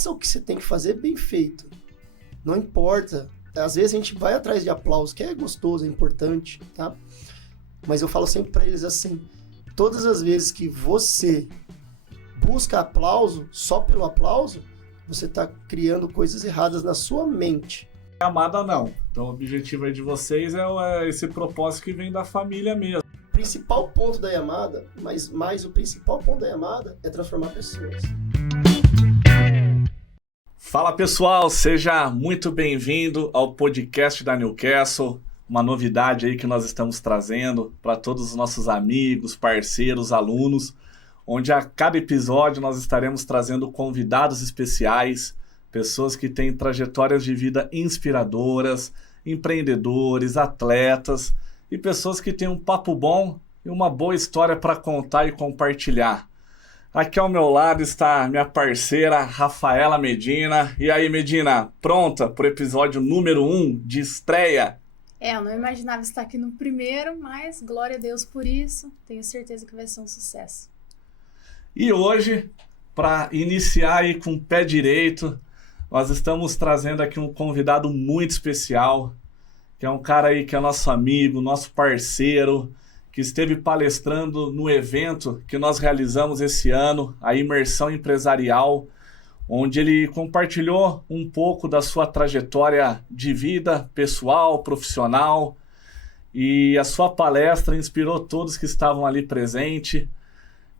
faça o que você tem que fazer bem feito. Não importa. Às vezes a gente vai atrás de aplauso, que é gostoso, é importante, tá? Mas eu falo sempre para eles assim, todas as vezes que você busca aplauso só pelo aplauso, você está criando coisas erradas na sua mente. Amada não. Então o objetivo aí de vocês é esse propósito que vem da família mesmo. O principal ponto da Yamada, mas o principal ponto da Yamada é transformar pessoas. Fala pessoal, seja muito bem-vindo ao podcast da Newcastle, uma novidade aí que nós estamos trazendo para todos os nossos amigos, parceiros, alunos, onde a cada episódio nós estaremos trazendo convidados especiais, pessoas que têm trajetórias de vida inspiradoras, empreendedores, atletas e pessoas que têm um papo bom e uma boa história para contar e compartilhar. Aqui ao meu lado está minha parceira Rafaela Medina. E aí, Medina, pronta para o episódio número 1 de estreia? Eu não imaginava estar aqui no primeiro, mas glória a Deus por isso. Tenho certeza que vai ser um sucesso. E hoje, para iniciar aí com o pé direito, nós estamos trazendo aqui um convidado muito especial, que é um cara aí que é nosso amigo, nosso parceiro, que esteve palestrando no evento que nós realizamos esse ano, a Imersão Empresarial, onde ele compartilhou um pouco da sua trajetória de vida pessoal, profissional, e a sua palestra inspirou todos que estavam ali presentes,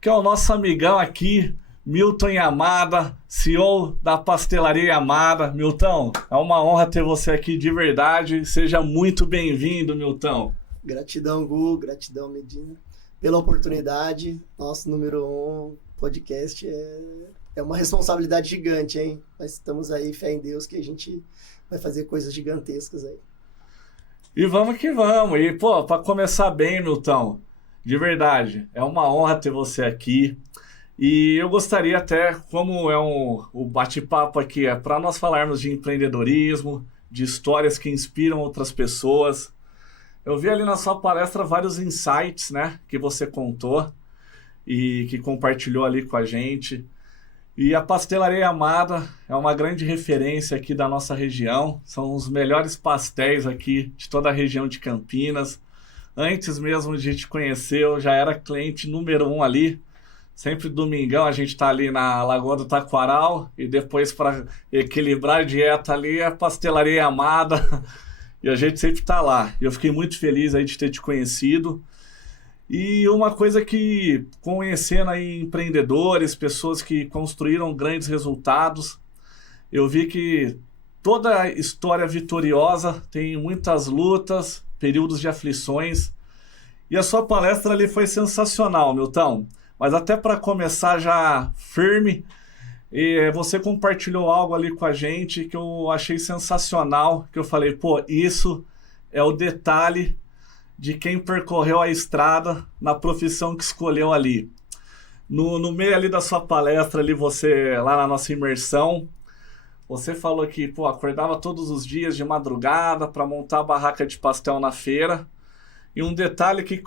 que é o nosso amigão aqui, Milton Yamada, CEO da Pastelaria Yamada. Milton, é uma honra ter você aqui de verdade, seja muito bem-vindo, Milton. Gratidão, Gu, gratidão, Medina, pela oportunidade. Nosso número 1 podcast é uma responsabilidade gigante, hein? Mas estamos aí, fé em Deus, que a gente vai fazer coisas gigantescas aí. E vamos que vamos. E, pô, para começar bem, Milton, de verdade, é uma honra ter você aqui. E eu gostaria até, como é o bate-papo aqui, é para nós falarmos de empreendedorismo, de histórias que inspiram outras pessoas. Eu vi ali na sua palestra vários insights, né, que você contou e que compartilhou ali com a gente. E a Pastelaria Yamada é uma grande referência aqui da nossa região. São os melhores pastéis aqui de toda a região de Campinas. Antes mesmo de te conhecer, eu já era cliente número 1 ali. Sempre domingão a gente tá ali na Lagoa do Taquaral e depois para equilibrar a dieta ali é a Pastelaria Yamada. E a gente sempre tá lá. Eu fiquei muito feliz aí de ter te conhecido. E uma coisa que, conhecendo aí empreendedores, pessoas que construíram grandes resultados, eu vi que toda história vitoriosa tem muitas lutas, períodos de aflições. E a sua palestra ali foi sensacional, Milton. Mas até para começar já firme, você compartilhou algo ali com a gente que eu achei sensacional, que eu falei, pô, isso é o detalhe de quem percorreu a estrada na profissão que escolheu ali. No meio ali da sua palestra, ali você, lá na nossa imersão, você falou que, pô, acordava todos os dias de madrugada para montar a barraca de pastel na feira. E um detalhe que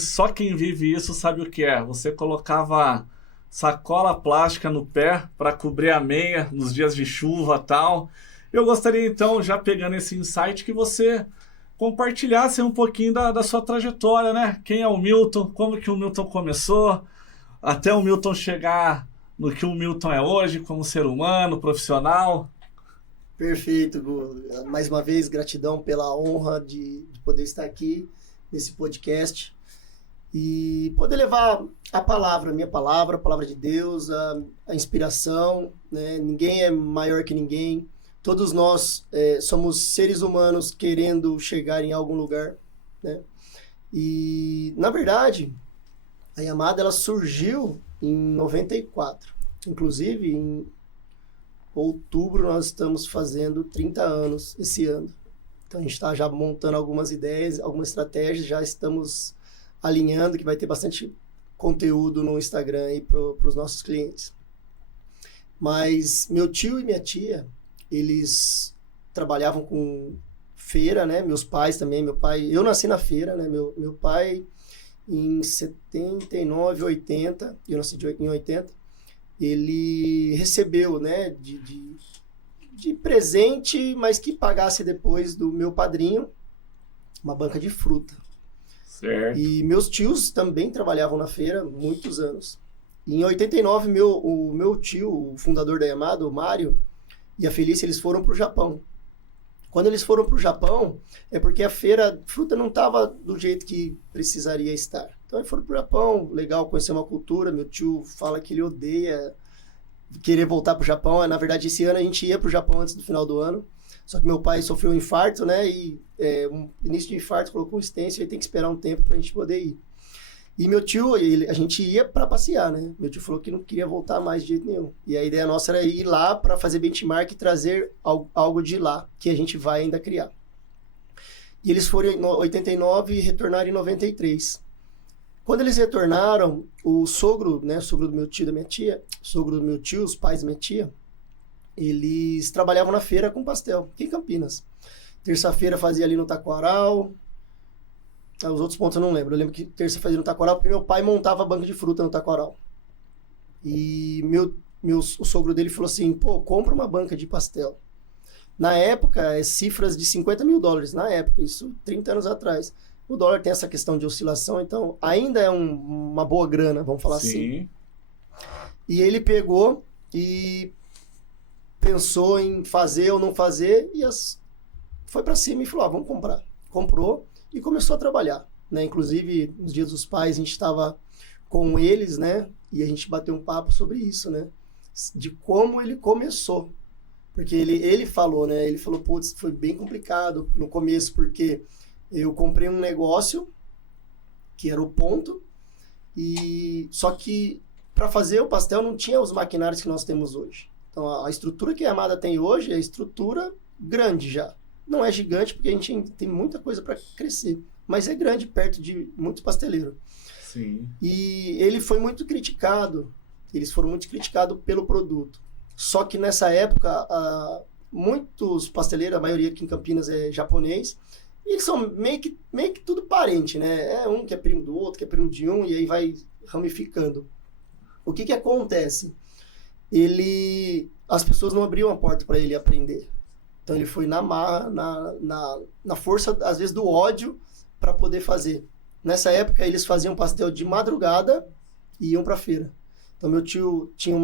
só quem vive isso sabe o que é. Você colocava sacola plástica no pé para cobrir a meia nos dias de chuva e tal. Eu gostaria então, já pegando esse insight, que você compartilhasse um pouquinho da sua trajetória, né? Quem é o Milton, como que o Milton começou, até o Milton chegar no que o Milton é hoje como ser humano, profissional. Perfeito, Gu. Mais uma vez, gratidão pela honra de poder estar aqui nesse podcast e poder levar a palavra, a minha palavra, a palavra de Deus, a inspiração, né? Ninguém é maior que ninguém. Todos nós somos seres humanos querendo chegar em algum lugar, né? E, na verdade, a Yamada ela surgiu em 94. Inclusive, em outubro nós estamos fazendo 30 anos esse ano. Então a gente está já montando algumas ideias, algumas estratégias, já estamos alinhando, que vai ter bastante conteúdo no Instagram aí para os nossos clientes. Mas meu tio e minha tia, eles trabalhavam com feira, né? Meus pais também, eu nasci na feira, né? Meu pai em 79, 80, eu nasci em 80, ele recebeu, né, de presente, mas que pagasse depois do meu padrinho, uma banca de fruta. Certo. E meus tios também trabalhavam na feira muitos anos. E em 89, o meu tio, o fundador da Yamada, o Mário, e a Felícia, eles foram para o Japão. Quando eles foram para o Japão, é porque a feira fruta não estava do jeito que precisaria estar. Então eles foram para o Japão, legal, conhecer uma cultura. Meu tio fala que ele odeia querer voltar para o Japão. Na verdade, esse ano a gente ia para o Japão antes do final do ano. Só que meu pai sofreu um infarto, né? E um início de infarto, colocou um stent, ele tem que esperar um tempo para a gente poder ir. E meu tio, a gente ia para passear, né? Meu tio falou que não queria voltar mais de jeito nenhum. E a ideia nossa era ir lá para fazer benchmark e trazer algo de lá, que a gente vai ainda criar. E eles foram em 89 e retornaram em 93. Quando eles retornaram, o sogro, né? Sogro do meu tio e da minha tia, sogro do meu tio, os pais da minha tia, eles trabalhavam na feira com pastel, aqui em Campinas. Terça-feira fazia ali no Taquaral. Os outros pontos eu não lembro. Eu lembro que terça fazia no Taquaral, porque meu pai montava a banca de fruta no Taquaral. E o sogro dele falou assim, pô, compra uma banca de pastel. Na época, cifras de $50 mil. Na época, isso 30 anos atrás. O dólar tem essa questão de oscilação, então ainda é uma boa grana, vamos falar assim. E ele pegou e pensou em fazer ou não fazer e foi para cima e falou, vamos comprar. Comprou e começou a trabalhar, né? Inclusive, nos Dias dos Pais, a gente estava com eles, né? E a gente bateu um papo sobre isso, né? De como ele começou. Porque ele falou, né? Ele falou, putz, foi bem complicado no começo, porque eu comprei um negócio, que era o ponto, e só que para fazer o pastel não tinha os maquinários que nós temos hoje. Então, a estrutura que a Yamada tem hoje é a estrutura grande já. Não é gigante, porque a gente tem muita coisa para crescer. Mas é grande, perto de muitos pasteleiros. Sim. E ele foi muito criticado. Eles foram muito criticados pelo produto. Só que nessa época, muitos pasteleiros, a maioria aqui em Campinas é japonês, e eles são meio que tudo parente, né? É um que é primo do outro, que é primo de um, e aí vai ramificando. O que acontece? As pessoas não abriam a porta para ele aprender. Então ele foi na marra, na força, às vezes, do ódio para poder fazer. Nessa época, eles faziam pastel de madrugada e iam para a feira. Então meu tio tinha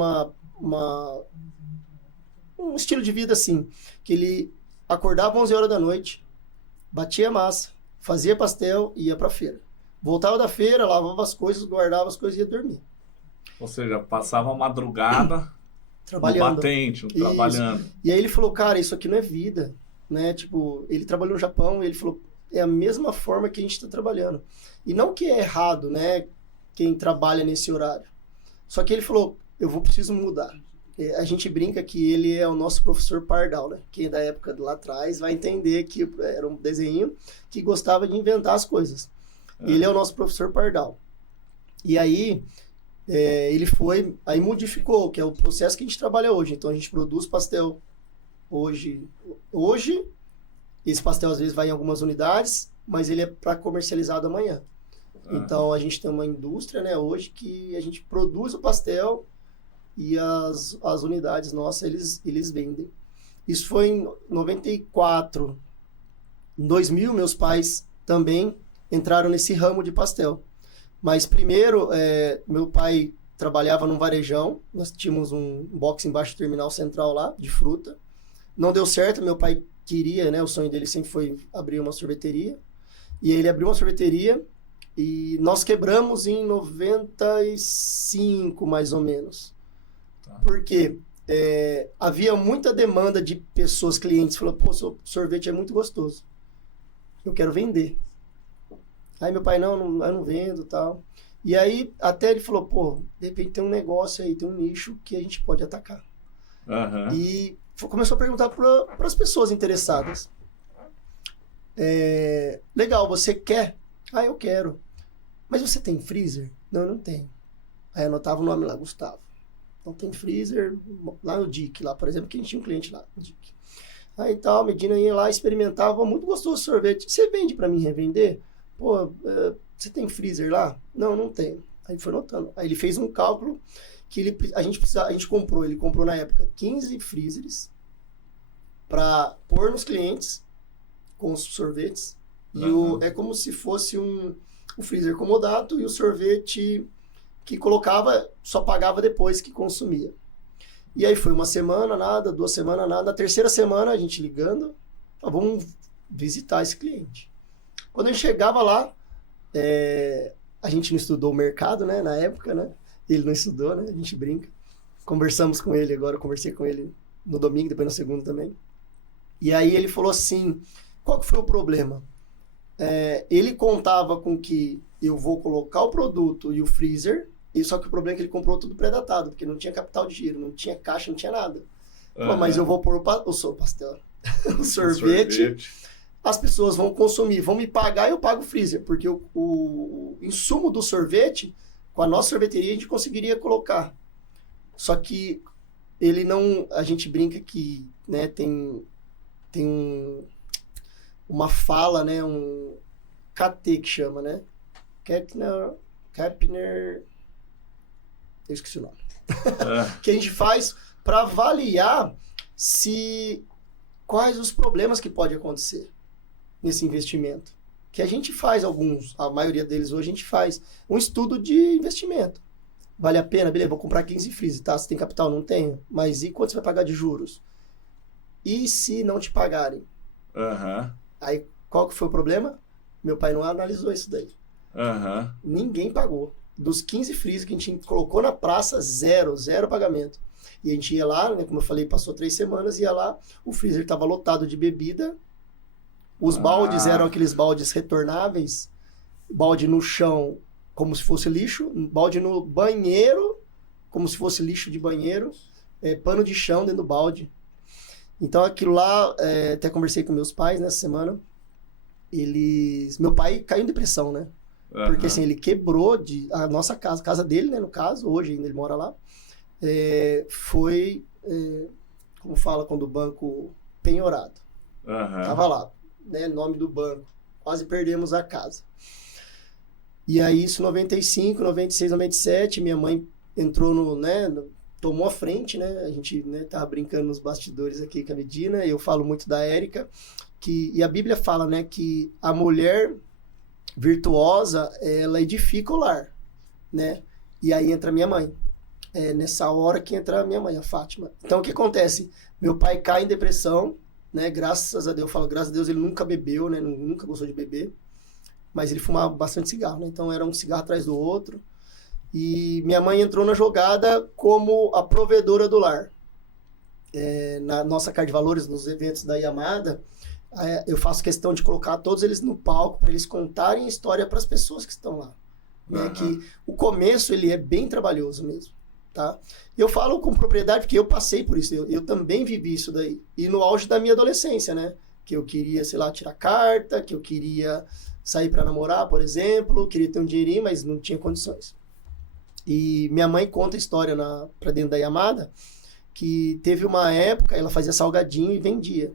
um estilo de vida assim, que ele acordava 11 horas da noite, batia massa, fazia pastel e ia para a feira. Voltava da feira, lavava as coisas, guardava as coisas e ia dormir. Ou seja, passava a madrugada... trabalhando. No batente, trabalhando. E aí ele falou, cara, isso aqui não é vida, né? Tipo, ele trabalhou no Japão e ele falou, é a mesma forma que a gente está trabalhando. E não que é errado, né? Quem trabalha nesse horário. Só que ele falou, preciso mudar. A gente brinca que ele é o nosso professor Pardal, né? Quem é da época lá atrás vai entender que era um desenho que gostava de inventar as coisas. Ele é o nosso professor Pardal. E aí... ele aí modificou, que é o processo que a gente trabalha hoje. Então a gente produz pastel hoje esse pastel às vezes vai em algumas unidades, mas ele é para comercializado amanhã. Então a gente tem uma indústria, né, hoje que a gente produz o pastel e as unidades nossas eles vendem. Isso foi em 94. Em 2000 meus pais também entraram nesse ramo de pastel. Mas primeiro, meu pai trabalhava num varejão, nós tínhamos um box embaixo do terminal central lá, de fruta. Não deu certo, meu pai queria, né, o sonho dele sempre foi abrir uma sorveteria. E ele abriu uma sorveteria e nós quebramos em 95, mais ou menos. Tá. Por quê? Havia muita demanda de pessoas, clientes, falando, pô, seu sorvete é muito gostoso, eu quero vender. Aí meu pai, eu não vendo e tal. E aí, até ele falou, pô, de repente tem um negócio aí, tem um nicho que a gente pode atacar. E começou a perguntar para as pessoas interessadas. Legal, você quer? Eu quero. Mas você tem freezer? Não, eu não tenho. Aí anotava o nome lá, Gustavo. Não tem freezer, lá no Dick, lá, por exemplo, que a gente tinha um cliente lá, no Dick. Aí tal, Medina ia lá, experimentava, muito gostoso o sorvete. Você vende para mim revender? Pô, você tem freezer lá? Não, não tenho. Aí foi notando. Aí ele fez um cálculo que a gente comprou, ele comprou na época 15 freezers para pôr nos clientes com os sorvetes. E é como se fosse um freezer comodato e o sorvete que colocava só pagava depois que consumia. E aí foi uma semana, nada, 2 semanas, nada. Na terceira semana, a gente ligando, vamos visitar esse cliente. Quando a gente chegava lá, a gente não estudou o mercado, né, na época, né? Ele não estudou, né? A gente brinca. Conversamos com ele agora, eu conversei com ele no domingo, depois no segundo também. E aí ele falou assim, qual que foi o problema? Ele contava com que eu vou colocar o produto e o freezer, e só que o problema é que ele comprou tudo pré-datado, porque não tinha capital de giro, não tinha caixa, não tinha nada. Falou, mas eu vou pôr o pastel, o sorvete, as pessoas vão consumir, vão me pagar e eu pago o freezer, porque o insumo do sorvete, com a nossa sorveteria, a gente conseguiria colocar. Só que ele não... A gente brinca que, né, tem uma fala, né, um KT que chama, né? Kapner... Eu esqueci o nome. Que a gente faz para avaliar quais os problemas que pode acontecer nesse investimento. Que a gente faz a maioria deles hoje a gente faz um estudo de investimento. Vale a pena? Beleza, vou comprar 15 freezer, tá? Você tem capital? Não tenho. Mas e quanto você vai pagar de juros? E se não te pagarem? Aí, qual que foi o problema? Meu pai não analisou isso daí. Ninguém pagou. Dos 15 freezer que a gente colocou na praça, zero pagamento. E a gente ia lá, né, como eu falei, passou 3 semanas, ia lá, o freezer estava lotado de bebida, os baldes eram aqueles baldes retornáveis, balde no chão como se fosse lixo, balde no banheiro como se fosse lixo de banheiro, pano de chão dentro do balde. Então aquilo lá, até conversei com meus pais nessa semana, meu pai caiu em depressão, né? Porque assim, ele quebrou a nossa casa, a casa dele, né, no caso, hoje ainda ele mora lá, como fala quando o banco penhorado. Tava lá, né, nome do banco, quase perdemos a casa. E aí isso 95, 96, 97, minha mãe entrou tomou a frente, né, a gente, né, tava brincando nos bastidores aqui com a Medina, eu falo muito da Érica, e a Bíblia fala, né, que a mulher virtuosa, ela edifica o lar, né? E aí entra minha mãe. Nessa hora que entra a minha mãe, a Fátima. Então, o que acontece? Meu pai cai em depressão, né? Graças a Deus, eu falo, graças a Deus, ele nunca bebeu, né? Nunca gostou de beber. Mas ele fumava bastante cigarro, né? Então, era um cigarro atrás do outro. E minha mãe entrou na jogada como a provedora do lar. Na nossa carta de valores, nos eventos da Yamada, eu faço questão de colocar todos eles no palco para eles contarem a história para as pessoas que estão lá. Né? Que o começo ele é bem trabalhoso mesmo. Tá? Eu falo com propriedade porque eu passei por isso. Eu também vivi isso daí. E no auge da minha adolescência, né? Que eu queria, sei lá, tirar carta, que eu queria sair para namorar, por exemplo, queria ter um dinheirinho, mas não tinha condições. E minha mãe conta a história para dentro da Yamada, que teve uma época, ela fazia salgadinho e vendia.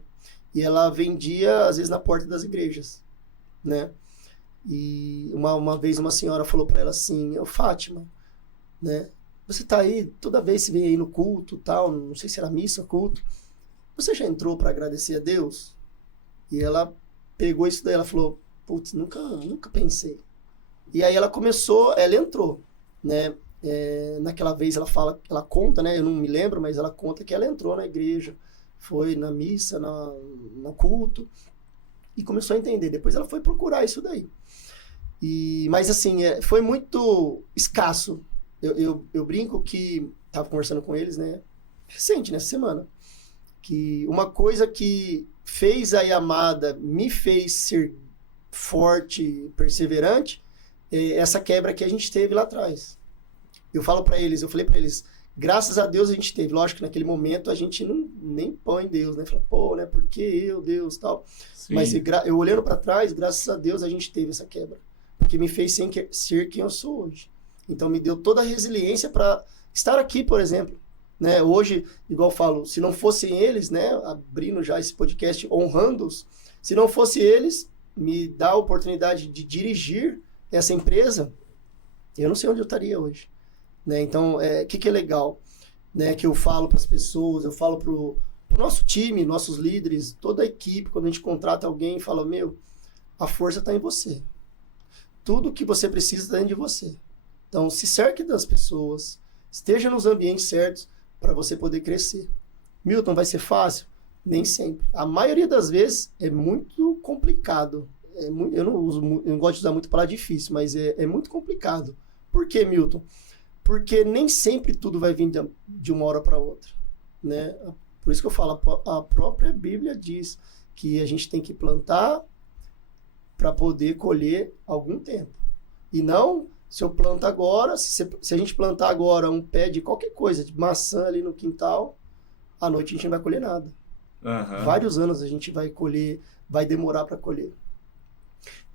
E ela vendia, às vezes, na porta das igrejas, né? E uma vez uma senhora falou para ela assim, Fátima, né? Você tá aí, toda vez você vem aí no culto, tal, não sei se era missa, culto. Você já entrou para agradecer a Deus? E ela pegou isso daí, ela falou, putz, nunca pensei. E aí ela entrou, né? Naquela vez ela conta, né? Eu não me lembro, mas ela conta que ela entrou na igreja, foi na missa, no culto, e começou a entender. Depois ela foi procurar isso daí. Mas assim, foi muito escasso. Eu brinco que, estava conversando com eles, né, recente, nessa semana, que uma coisa que fez a Yamada, me fez ser forte, perseverante, é essa quebra que a gente teve lá atrás. Eu falei para eles, graças a Deus a gente teve. Lógico que naquele momento a gente nem põe Deus, né? Fala, pô, né? Por que eu, Deus, tal. Sim. Mas eu olhando para trás, graças a Deus a gente teve essa quebra. Porque me fez ser quem eu sou hoje. Então me deu toda a resiliência para estar aqui, por exemplo. Né? Hoje, igual eu falo, se não fossem eles, né? Abrindo já esse podcast, honrando-os, se não fosse eles, me dar a oportunidade de dirigir essa empresa, eu não sei onde eu estaria hoje. né? Então, o que é legal, né? Que eu falo para as pessoas, eu falo pro nosso time, nossos líderes, toda a equipe, quando a gente contrata alguém, fala, a força está em você. Tudo que você precisa está dentro de você. Então, se cerque das pessoas, esteja nos ambientes certos para você poder crescer. Milton, vai ser fácil? Nem sempre. A maioria das vezes é muito complicado. Eu não gosto de usar muito a palavra difícil, mas é muito complicado. Por quê, Milton? Porque nem sempre tudo vai vir de uma hora para outra, né? Por isso que eu falo, a própria Bíblia diz que a gente tem que plantar para poder colher algum tempo. E não, se eu planto agora, se a gente plantar agora um pé de qualquer coisa, de maçã ali no quintal, à noite a gente não vai colher nada. Uhum. Vários anos a gente vai colher, vai demorar para colher.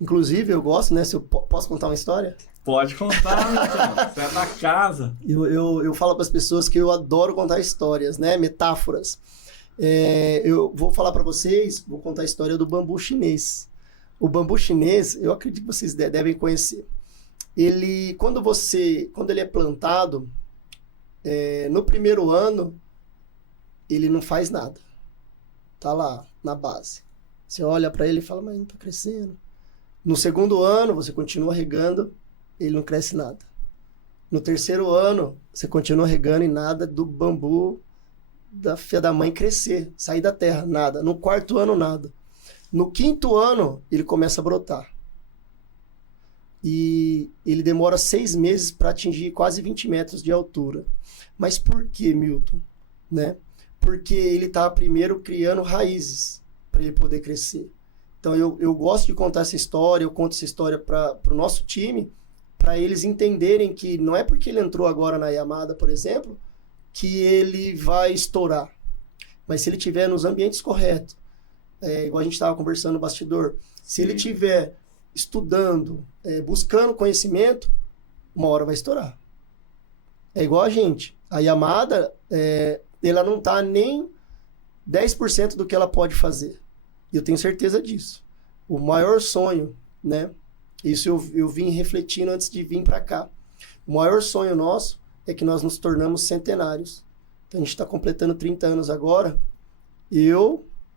Inclusive, eu gosto, né? Se eu posso contar uma história? Pode contar, então. Você é da casa. Eu falo para as pessoas que eu adoro contar histórias, né? Metáforas. Eu vou falar para vocês, vou contar a história do bambu chinês. O bambu chinês, eu acredito que vocês devem conhecer. Quando ele é plantado, no primeiro ano, ele não faz nada. Tá lá, na base. Você olha para ele e fala, mas não tá crescendo. No segundo ano, você continua regando, ele não cresce nada. No terceiro ano, você continua regando e nada do bambu da filha da mãe crescer, sair da terra, nada. No quarto ano, nada. No quinto ano, ele começa a brotar. E ele demora 6 meses para atingir quase 20 metros de altura. Mas por que, Milton? Né? Porque ele está primeiro criando raízes para ele poder crescer. Então eu gosto de contar essa história, eu conto essa história para o nosso time, para eles entenderem que não é porque ele entrou agora na Yamada, por exemplo, que ele vai estourar. Mas se ele estiver nos ambientes corretos, igual a gente estava conversando no bastidor, se ele estiver estudando, buscando conhecimento, uma hora vai estourar. É igual a gente. A Yamada, ela não está nem 10% do que ela pode fazer. E eu tenho certeza disso. O maior sonho, né? Isso eu vim refletindo antes de vir para cá. O maior sonho nosso é que nós nos tornamos centenários. Então a gente está completando 30 anos agora.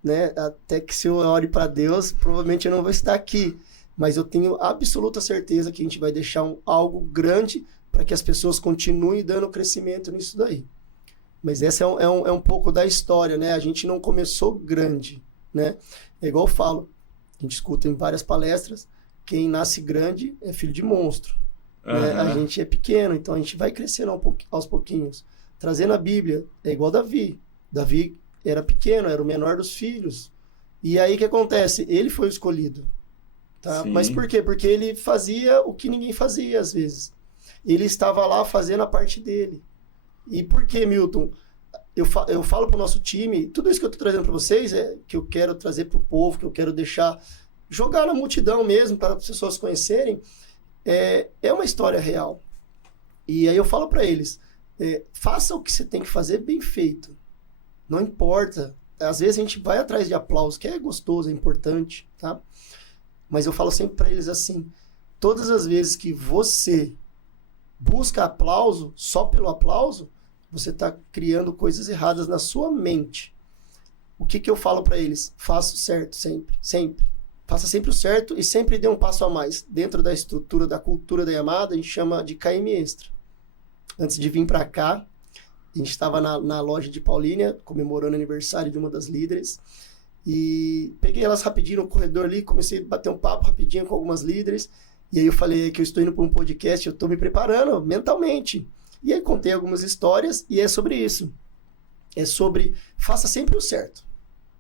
Né? Até que se eu ore para Deus, provavelmente eu não vou estar aqui. Mas eu tenho absoluta certeza que a gente vai deixar algo grande para que as pessoas continuem dando crescimento nisso daí. Mas essa é um pouco da história, né? A gente não começou grande, né? É igual eu falo, a gente escuta em várias palestras, quem nasce grande é filho de monstro. Né? A gente é pequeno, então a gente vai crescendo aos pouquinhos. Trazendo a Bíblia, é igual Davi. Davi era pequeno, era o menor dos filhos. E aí o que acontece? Ele foi o escolhido. Tá? Mas por quê? Porque ele fazia o que ninguém fazia às vezes. Ele estava lá fazendo a parte dele. E por que, Milton? Eu falo para o nosso time, tudo isso que eu estou trazendo para vocês que eu quero trazer para o povo, que eu quero jogar na multidão mesmo, para as pessoas conhecerem, é uma história real. E aí eu falo para eles, faça o que você tem que fazer bem feito. Não importa. Às vezes a gente vai atrás de aplauso, que é gostoso, é importante, tá? Mas eu falo sempre para eles assim, todas as vezes que você busca aplauso, só pelo aplauso, você está criando coisas erradas na sua mente. O que eu falo para eles? Faça o certo sempre, sempre. Faça sempre o certo e sempre dê um passo a mais. Dentro da estrutura, da cultura da Yamada, a gente chama de KM Extra. Antes de vir para cá, a gente estava na loja de Paulínia, comemorando o aniversário de uma das líderes, e peguei elas rapidinho no corredor ali, comecei a bater um papo rapidinho com algumas líderes, e aí eu falei que eu estou indo para um podcast, eu estou me preparando mentalmente. E aí contei algumas histórias e é sobre isso. É sobre, faça sempre o certo.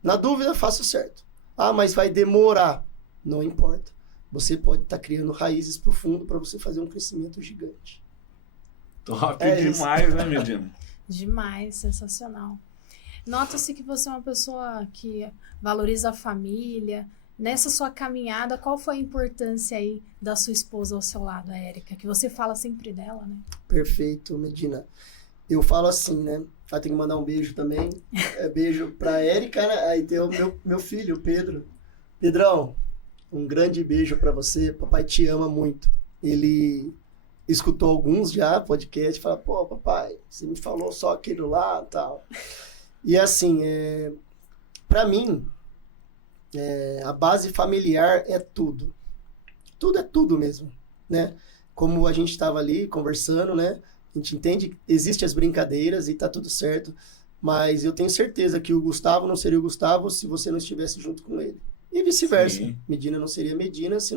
Na dúvida, faça o certo. Ah, mas vai demorar. Não importa. Você pode estar criando raízes profundas para você fazer um crescimento gigante. Top demais, né, Medina? Demais, sensacional. Nota-se que você é uma pessoa que valoriza a família. Nessa sua caminhada, qual foi a importância aí da sua esposa ao seu lado, a Érica? Que você fala sempre dela, né? Perfeito, Medina. Eu falo assim, né? Tem que mandar um beijo também. Beijo pra Érica, né? Aí tem o meu filho, o Pedro. Pedrão, um grande beijo pra você. Papai te ama muito. Ele escutou alguns já, podcast, fala, pô, papai, você me falou só aquilo lá e tal. E assim, para mim, a base familiar é tudo. Tudo é tudo mesmo, né? Como a gente estava ali conversando, né? A gente entende que existem as brincadeiras e tá tudo certo, mas eu tenho certeza que o Gustavo não seria o Gustavo se você não estivesse junto com ele. E vice-versa. Sim. Medina não seria Medina se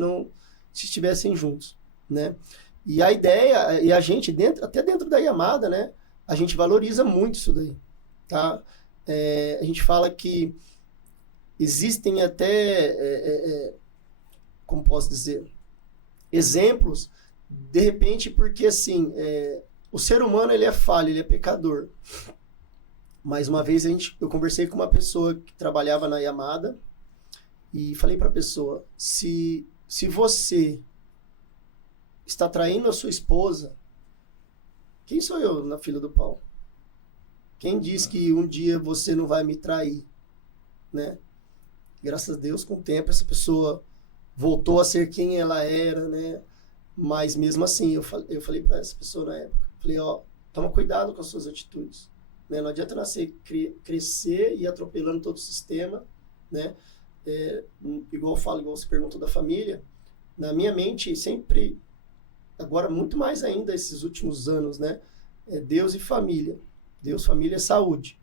estivessem juntos, né? E a ideia, e a gente, até dentro da Yamada, né? A gente valoriza muito isso daí, tá? A gente fala que existem até, como posso dizer, exemplos, de repente, porque assim, o ser humano ele é falho, ele é pecador. Mais uma vez eu conversei com uma pessoa que trabalhava na Yamada e falei para a pessoa, se você está traindo a sua esposa, quem sou eu na fila do pão? Quem diz que um dia você não vai me trair, né? Graças a Deus, com o tempo, essa pessoa voltou a ser quem ela era, né? Mas mesmo assim, eu falei para essa pessoa na época, falei, ó, toma cuidado com as suas atitudes, né? Não adianta nascer, crescer e ir atropelando todo o sistema, né? Igual eu falo, igual você perguntou da família, na minha mente sempre, agora muito mais ainda esses últimos anos, né? Deus e família. Deus, família, saúde.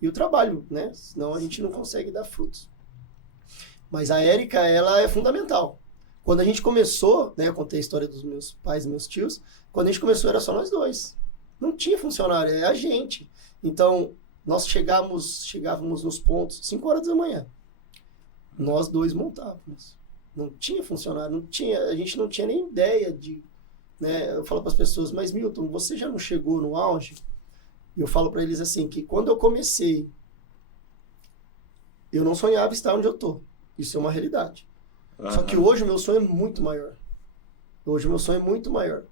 E o trabalho, né? Senão a gente não consegue dar frutos. Mas a Érica, ela é fundamental. Quando a gente começou, né? Eu contei a história dos meus pais e meus tios. Quando a gente começou, era só nós dois. Não tinha funcionário, é a gente. Então, nós chegávamos nos pontos 5 horas da manhã. Nós dois montávamos. Não tinha funcionário, a gente não tinha nem ideia de... Né? Eu falo para as pessoas, mas Milton, você já não chegou no auge? Eu falo para eles assim, que quando eu comecei, eu não sonhava estar onde eu tô. Isso é uma realidade. Uhum. Só que hoje o meu sonho é muito maior. Hoje o meu sonho é muito maior.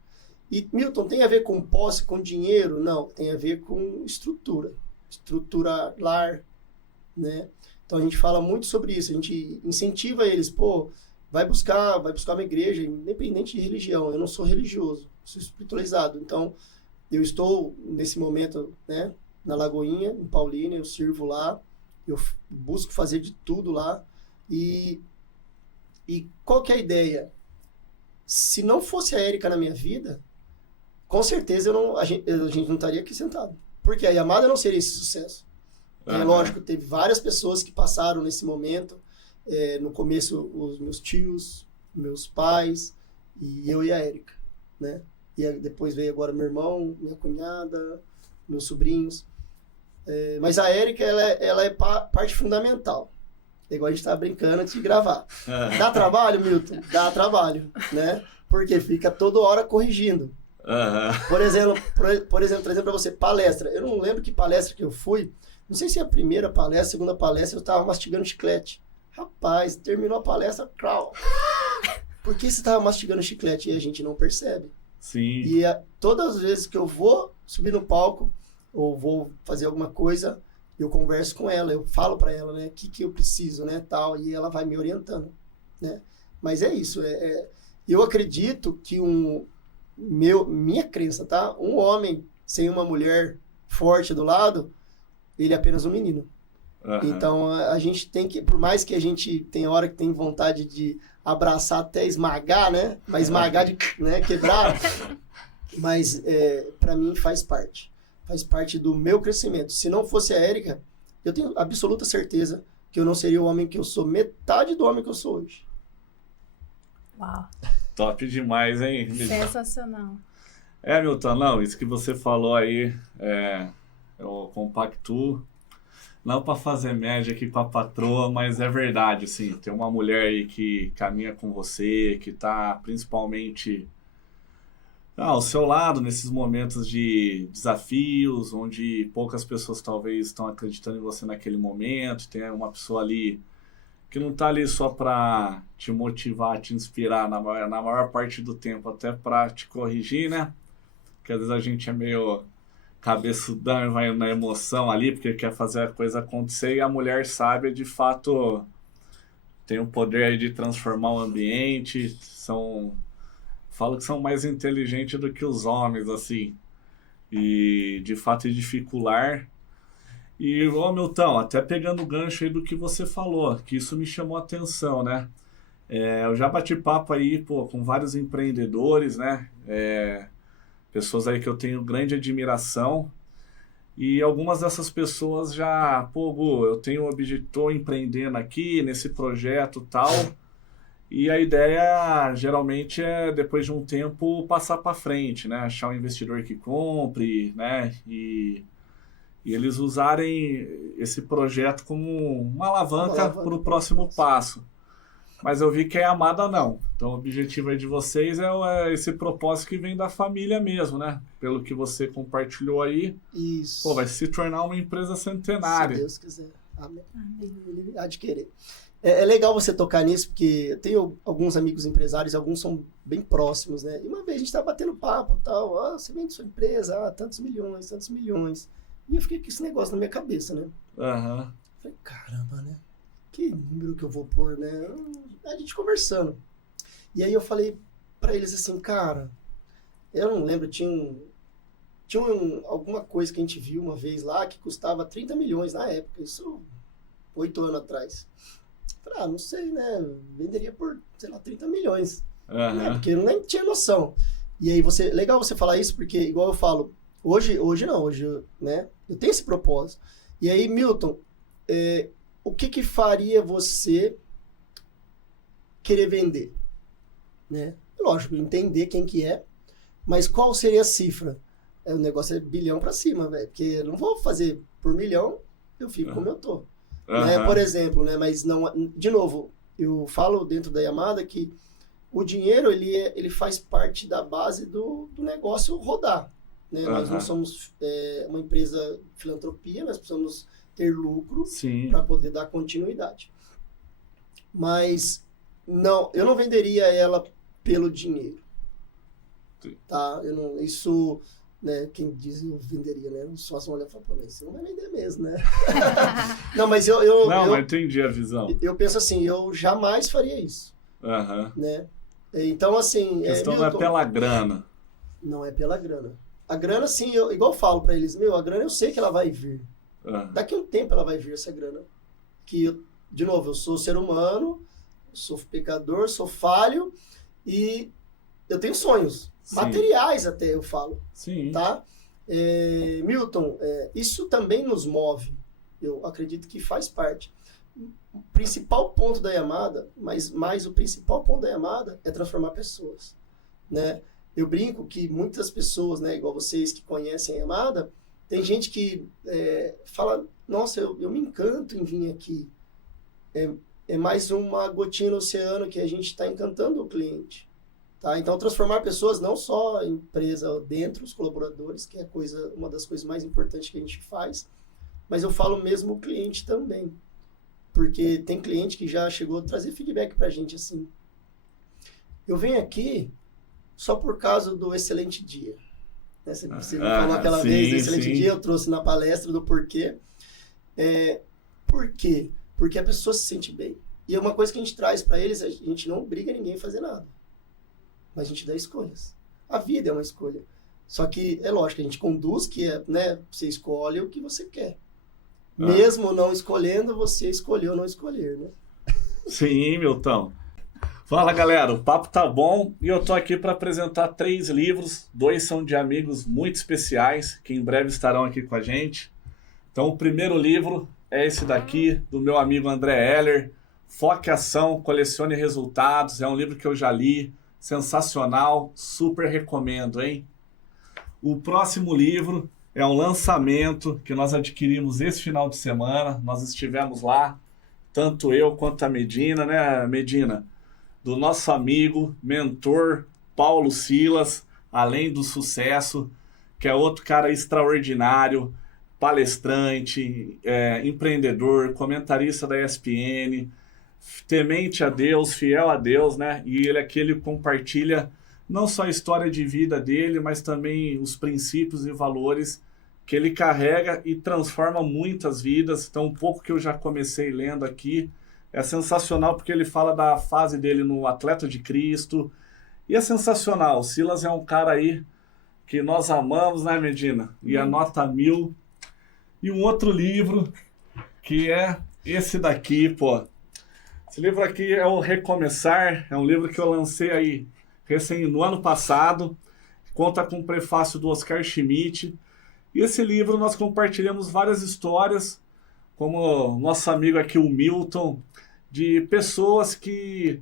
E, Milton, tem a ver com posse, com dinheiro? Não, tem a ver com estrutura. Estrutura lar, né? Então a gente fala muito sobre isso, a gente incentiva eles, pô, vai buscar uma igreja, independente de religião. Eu não sou religioso, sou espiritualizado. Então, eu estou nesse momento, né, na Lagoinha, em Paulínia, eu sirvo lá, eu busco fazer de tudo lá. E qual que é a ideia? Se não fosse a Érica na minha vida, com certeza a gente não estaria aqui sentado. Porque a Yamada não seria esse sucesso. É lógico, teve várias pessoas que passaram nesse momento. No começo, os meus tios, meus pais, e eu e a Érica, né? E depois veio agora meu irmão, minha cunhada, meus sobrinhos. Mas a Érica, ela é parte fundamental. É igual a gente estava brincando antes de gravar. Dá trabalho, Milton? Dá trabalho, né? Porque fica toda hora corrigindo. Por exemplo, trazendo para você, palestra. Eu não lembro que palestra que eu fui. Não sei se é a primeira palestra, a segunda palestra, eu estava mastigando chiclete. Rapaz, terminou a palestra, crau. Por que você estava mastigando chiclete? E a gente não percebe. Sim. E todas as vezes que eu vou subir no palco, ou vou fazer alguma coisa, eu converso com ela, eu falo para ela, né, o que eu preciso, né, tal, e ela vai me orientando, né. Mas é isso, eu acredito que minha crença, tá, um homem sem uma mulher forte do lado, ele é apenas um menino. Uhum. Então, a gente tem que, por mais que a gente tenha hora que tem vontade de abraçar até esmagar, né? Mas esmagar de, né, quebrar. Mas, para mim, faz parte. Faz parte do meu crescimento. Se não fosse a Érica, eu tenho absoluta certeza que eu não seria o homem que eu sou, metade do homem que eu sou hoje. Uau. Top demais, hein? Sensacional. Milton, não, isso que você falou aí, eu compactuo. Não para fazer média aqui com a patroa, mas é verdade, assim, tem uma mulher aí que caminha com você, que tá principalmente ao seu lado nesses momentos de desafios, onde poucas pessoas talvez estão acreditando em você naquele momento, tem uma pessoa ali que não tá ali só para te motivar, te inspirar na maior parte do tempo, até para te corrigir, né? Porque às vezes a gente é meio cabeçudão e vai na emoção ali, porque quer fazer a coisa acontecer, e a mulher sábia, de fato, tem o poder aí de transformar o ambiente, são falo que são mais inteligentes do que os homens, assim. E, de fato, dificular. E, ô Milton, até pegando o gancho aí do que você falou, que isso me chamou a atenção, né? Eu já bati papo aí, pô, com vários empreendedores, né? Pessoas aí que eu tenho grande admiração. E algumas dessas pessoas já, pô, Gu, tô empreendendo aqui nesse projeto e tal. E a ideia, geralmente, é, depois de um tempo, passar para frente, né? Achar um investidor que compre, né? E eles usarem esse projeto como uma alavanca para o próximo passo. Mas eu vi que a Yamada não. Então o objetivo aí de vocês é esse propósito que vem da família mesmo, né? Pelo que você compartilhou aí. Isso. Pô, vai se tornar uma empresa centenária. Se Deus quiser. Amém. Ele há de querer. É legal você tocar nisso, porque eu tenho alguns amigos empresários, alguns são bem próximos, né? E uma vez a gente tava batendo papo e tal, você vende sua empresa, tantos milhões, tantos milhões. E eu fiquei com esse negócio na minha cabeça, né? Aham. Falei, caramba, né? Que número que eu vou pôr, né? A gente conversando. E aí eu falei pra eles assim, cara, eu não lembro, tinha alguma coisa que a gente viu uma vez lá que custava 30 milhões na época, isso 8 anos atrás. Falei, não sei, né? Venderia por, sei lá, 30 milhões. Né? Porque eu nem tinha noção. E aí, legal você falar isso, porque igual eu falo, hoje né? Eu tenho esse propósito. E aí, Milton, o que faria você querer vender? Né? Lógico, entender quem que é, mas qual seria a cifra? O negócio é bilhão pra cima, velho. Porque eu não vou fazer por milhão, eu fico como eu tô. Né? Por exemplo, né? Mas não, de novo, eu falo dentro da Yamada que o dinheiro, ele faz parte da base do negócio rodar. Né? Nós não somos uma empresa de filantropia, nós precisamos ter lucro para poder dar continuidade. Mas não, eu não venderia ela pelo dinheiro. Tá? Isso, né, quem diz eu venderia, né? Os sócios vão olhar e falar, pô, mas você não vai vender mesmo, né? Não, mas mas entendi a visão. Eu penso assim, eu jamais faria isso. Né? Então, assim... A questão não é pela grana. Não é pela grana. A grana, sim, igual eu falo pra eles, a grana eu sei que ela vai vir. Daqui a um tempo ela vai vir, essa grana. De novo, eu sou ser humano, sou pecador, sou falho e eu tenho sonhos. Sim. Materiais até, eu falo. Sim. Tá? Milton, isso também nos move. Eu acredito que faz parte. O principal ponto da Yamada, mas o principal ponto da Yamada é transformar pessoas. Né? Eu brinco que muitas pessoas, né, igual vocês que conhecem a Yamada, tem gente que fala, nossa, eu me encanto em vir aqui. É mais uma gotinha no oceano que a gente está encantando o cliente. Tá? Então, transformar pessoas, não só a empresa dentro, os colaboradores, que é uma das coisas mais importantes que a gente faz, mas eu falo mesmo o cliente também. Porque tem cliente que já chegou a trazer feedback pra gente assim. Eu venho aqui só por causa do excelente dia. Né? Você me falou aquela vez do excelente dia, eu trouxe na palestra do porquê. Por quê? Porque a pessoa se sente bem. E é uma coisa que a gente traz para eles, a gente não obriga ninguém a fazer nada. Mas a gente dá escolhas. A vida é uma escolha. Só que é lógico, a gente conduz que né, você escolhe o que você quer. Mesmo não escolhendo, você escolheu não escolher, né? Sim, Milton. Fala, galera, o papo tá bom e eu tô aqui para apresentar 3 livros. 2 são de amigos muito especiais, que em breve estarão aqui com a gente. Então, o primeiro livro é esse daqui, do meu amigo André Heller, Foque Ação, Colecione Resultados. É um livro que eu já li, sensacional, super recomendo, hein? O próximo livro é um lançamento que nós adquirimos esse final de semana. Nós estivemos lá, tanto eu quanto a Medina, né, Medina? Do nosso amigo, mentor, Paulo Silas, Além do Sucesso, que é outro cara extraordinário, palestrante, empreendedor, comentarista da ESPN, temente a Deus, fiel a Deus, né? E ele compartilha não só a história de vida dele, mas também os princípios e valores que ele carrega e transforma muitas vidas. Então, um pouco que eu já comecei lendo aqui é sensacional, porque ele fala da fase dele no Atleta de Cristo E é sensacional. O Silas é um cara aí que nós amamos, né, Medina? E a nota 1000. E um outro livro, que é esse daqui, pô. Esse livro aqui é o Recomeçar. É um livro que eu lancei aí no ano passado. Conta com o prefácio do Oscar Schmidt. E esse livro nós compartilhamos várias histórias, como o nosso amigo aqui, o Milton, de pessoas que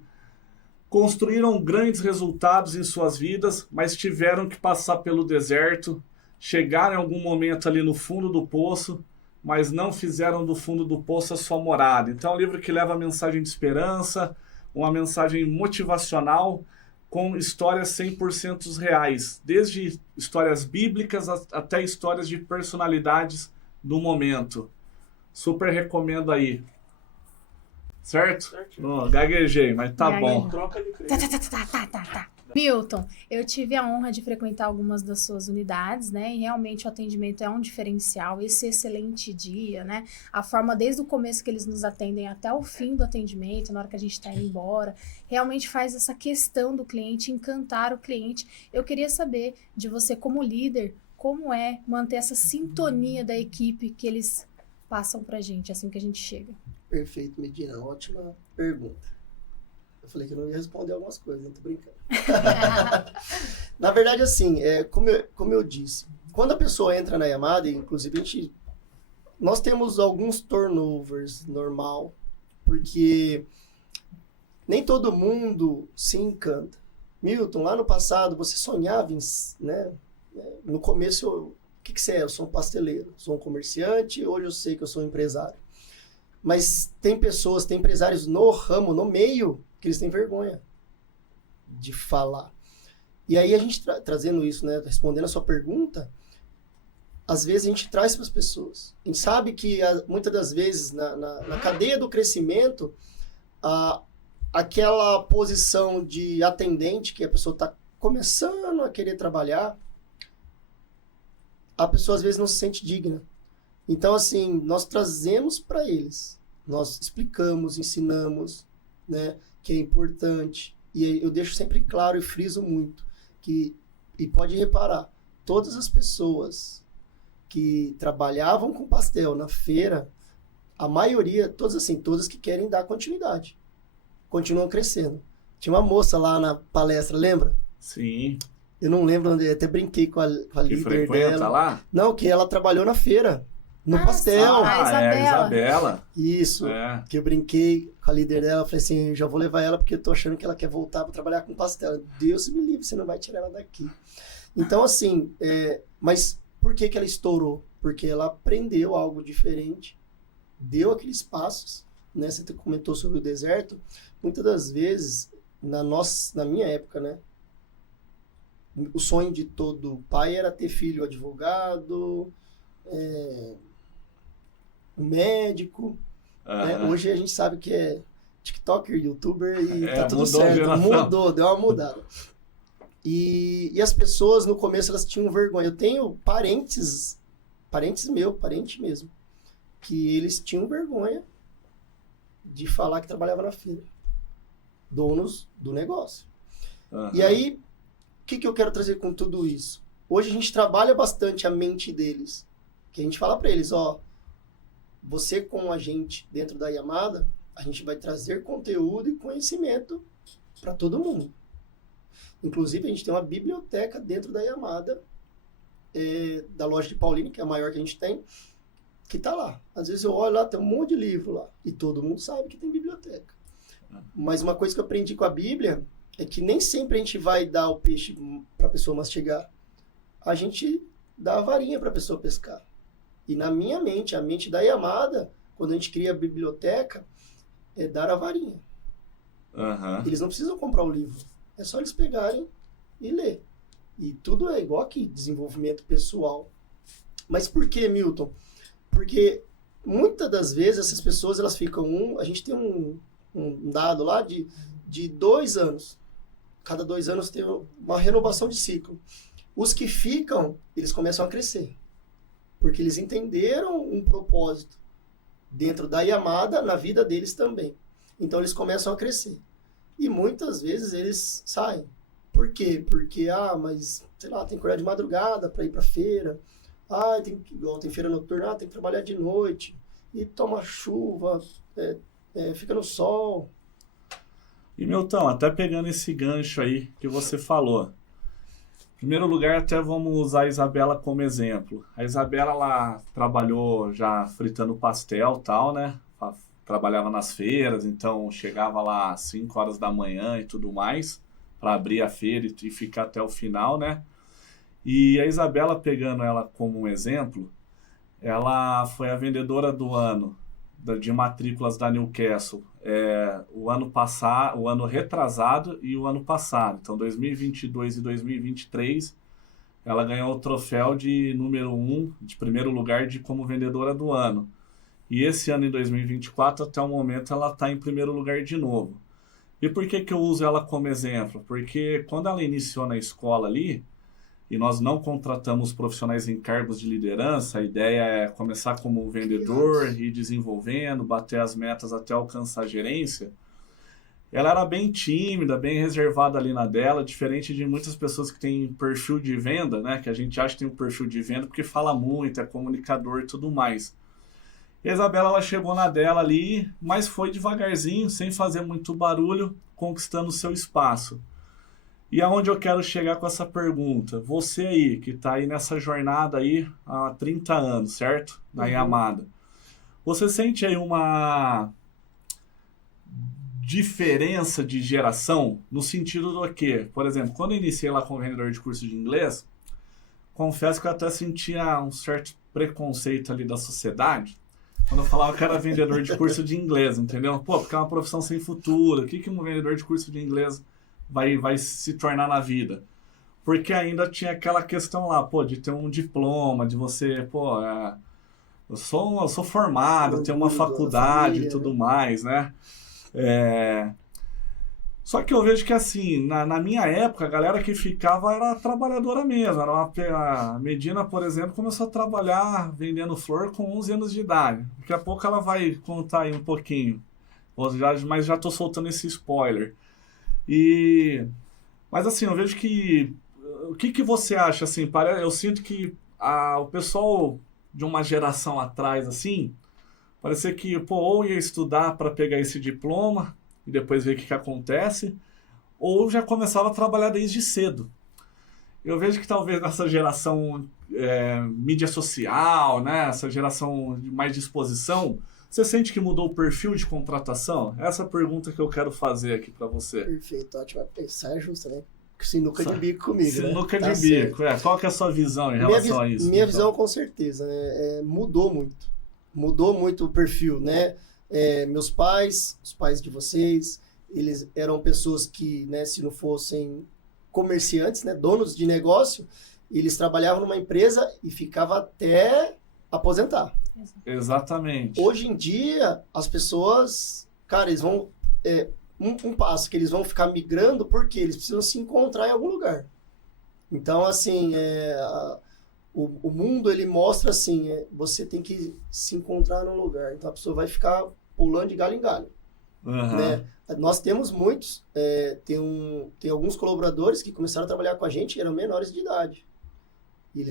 construíram grandes resultados em suas vidas, mas tiveram que passar pelo deserto, chegaram em algum momento ali no fundo do poço, mas não fizeram do fundo do poço a sua morada. Então é um livro que leva a mensagem de esperança, uma mensagem motivacional, com histórias 100% reais, desde histórias bíblicas até histórias de personalidades do momento. Super recomendo aí. Certo? Não, gaguejei, mas tá bom. Troca de Tá. Milton, eu tive a honra de frequentar algumas das suas unidades, né? E realmente o atendimento é um diferencial, esse excelente dia, né? A forma desde o começo que eles nos atendem até o fim do atendimento, na hora que a gente está indo embora, realmente faz essa questão do cliente, encantar o cliente. Eu queria saber de você como líder, como é manter essa sintonia da equipe que eles passam pra gente assim que a gente chega. Perfeito, Medina. Ótima pergunta. Eu falei que eu não ia responder algumas coisas, não tô brincando. Na verdade, assim, como eu disse, quando a pessoa entra na Yamada, inclusive nós temos alguns turnovers normal, porque nem todo mundo se encanta. Milton, lá no passado, você sonhava em, né? No começo, o que você é? Eu sou um pasteleiro, sou um comerciante, hoje eu sei que eu sou um empresário. Mas tem empresários no ramo, no meio, que eles têm vergonha de falar. E aí a gente trazendo isso, né, respondendo a sua pergunta, às vezes a gente traz para as pessoas. A gente sabe que muitas das vezes na cadeia do crescimento, aquela posição de atendente que a pessoa está começando a querer trabalhar, a pessoa às vezes não se sente digna. Então, assim, nós trazemos para eles, nós explicamos, ensinamos, né, que é importante. E eu deixo sempre claro e friso muito que, e pode reparar, todas as pessoas que trabalhavam com pastel na feira, a maioria, todas que querem dar continuidade, continuam crescendo. Tinha uma moça lá na palestra, lembra? Sim. Eu não lembro onde, até brinquei com a líder frequenta dela. Lá? Não, que ela trabalhou na feira. No pastel. A Isabela. Isso. Que eu brinquei com a líder dela. Falei assim, eu já vou levar ela porque eu tô achando que ela quer voltar para trabalhar com pastel. Deus me livre, você não vai tirar ela daqui. Então, assim, mas por que ela estourou? Porque ela aprendeu algo diferente, deu aqueles passos, né? Você comentou sobre o deserto. Muitas das vezes, na minha época, né? O sonho de todo pai era ter filho advogado, médico, né? Hoje a gente sabe que é TikToker, YouTuber e tá tudo certo. Mudou, deu uma mudada. E as pessoas no começo elas tinham vergonha. Eu tenho parente mesmo, que eles tinham vergonha de falar que trabalhava na feira. Donos do negócio. E aí, o que eu quero trazer com tudo isso? Hoje a gente trabalha bastante a mente deles. Que a gente fala para eles, você com a gente dentro da Yamada, a gente vai trazer conteúdo e conhecimento para todo mundo. Inclusive, a gente tem uma biblioteca dentro da Yamada, da loja de Pauline, que é a maior que a gente tem, que tá lá. Às vezes eu olho lá, tem um monte de livro lá, e todo mundo sabe que tem biblioteca. Mas uma coisa que eu aprendi com a Bíblia é que nem sempre a gente vai dar o peixe para a pessoa mastigar. A gente dá a varinha para a pessoa pescar. E na minha mente, a mente da Yamada, quando a gente cria a biblioteca, é dar a varinha. Eles não precisam comprar o livro. É só eles pegarem e ler. E tudo é igual aqui, desenvolvimento pessoal. Mas por que, Milton? Porque muitas das vezes essas pessoas, elas ficam... A gente tem um dado lá de 2 anos. Cada 2 anos tem uma renovação de ciclo. Os que ficam, eles começam a crescer. Porque eles entenderam um propósito dentro da Yamada, na vida deles também. Então eles começam a crescer. E muitas vezes eles saem Por quê? Porque, mas, sei lá, tem que acordar de madrugada para ir para feira. Tem feira noturna, tem que trabalhar de noite. E toma chuva, fica no sol. E, Milton, até pegando esse gancho aí que você falou. Em primeiro lugar, até vamos usar a Isabela como exemplo. A Isabela, ela trabalhou já fritando pastel e tal, né? Trabalhava nas feiras, então chegava lá às 5 horas da manhã e tudo mais, para abrir a feira e ficar até o final, né? E a Isabela, pegando ela como um exemplo, ela foi a vendedora do ano de matrículas da Newcastle, o ano retrasado e o ano passado. Então, 2022 e 2023, ela ganhou o troféu de número 1, de primeiro lugar como vendedora do ano. E esse ano, em 2024, até o momento, ela está em primeiro lugar de novo. E por que eu uso ela como exemplo? Porque quando ela iniciou na escola ali, e nós não contratamos profissionais em cargos de liderança, a ideia é começar como vendedor, ir desenvolvendo, bater as metas até alcançar a gerência. Ela era bem tímida, bem reservada ali na dela, diferente de muitas pessoas que têm perfil de venda, né? Que a gente acha que tem um perfil de venda porque fala muito, é comunicador e tudo mais. E a Isabela, ela chegou na dela ali, mas foi devagarzinho, sem fazer muito barulho, conquistando o seu espaço. E aonde eu quero chegar com essa pergunta? Você aí, que está aí nessa jornada aí há 30 anos, certo? Na Yamada. Você sente aí uma diferença de geração no sentido do quê? Por exemplo, quando eu iniciei lá como vendedor de curso de inglês, confesso que eu até sentia um certo preconceito ali da sociedade, quando eu falava que era vendedor de curso de inglês, entendeu? Pô, porque é uma profissão sem futuro, o que um vendedor de curso de inglês vai se tornar na vida? Porque ainda tinha aquela questão lá, pô, de ter um diploma, de você, pô, eu sou formado, tenho uma faculdade e tudo mais, né? Só que eu vejo que assim, na minha época, a galera que ficava era trabalhadora mesmo. A Medina, por exemplo, começou a trabalhar vendendo flor com 11 anos de idade. Daqui a pouco ela vai contar aí um pouquinho, mas já estou soltando esse spoiler. Mas assim, eu vejo que... O que você acha, assim? Eu sinto que o pessoal de uma geração atrás, assim, parecia que, pô, ou ia estudar para pegar esse diploma e depois ver o que acontece, ou já começava a trabalhar desde cedo. Eu vejo que talvez nessa geração mídia social, né, essa geração de mais disposição, você sente que mudou o perfil de contratação? Essa é a pergunta que eu quero fazer aqui para você. Perfeito, ótimo. Pensar é justo, né? Sinuca de bico comigo, Sinuca né? de bico. Qual que é a sua visão em relação a isso? Minha visão, com certeza, mudou muito. Mudou muito o perfil, né? Meus pais, os pais de vocês, eles eram pessoas que, né, se não fossem comerciantes, né, donos de negócio, eles trabalhavam numa empresa e ficavam até aposentar. Exatamente. Hoje em dia, as pessoas, cara, eles vão... um passo que eles vão ficar migrando porque eles precisam se encontrar em algum lugar. Então, assim, o mundo, ele mostra assim, você tem que se encontrar num lugar. Então, a pessoa vai ficar pulando de galho em galho. Uhum. Né? Nós temos muitos, tem alguns colaboradores que começaram a trabalhar com a gente e eram menores de idade. E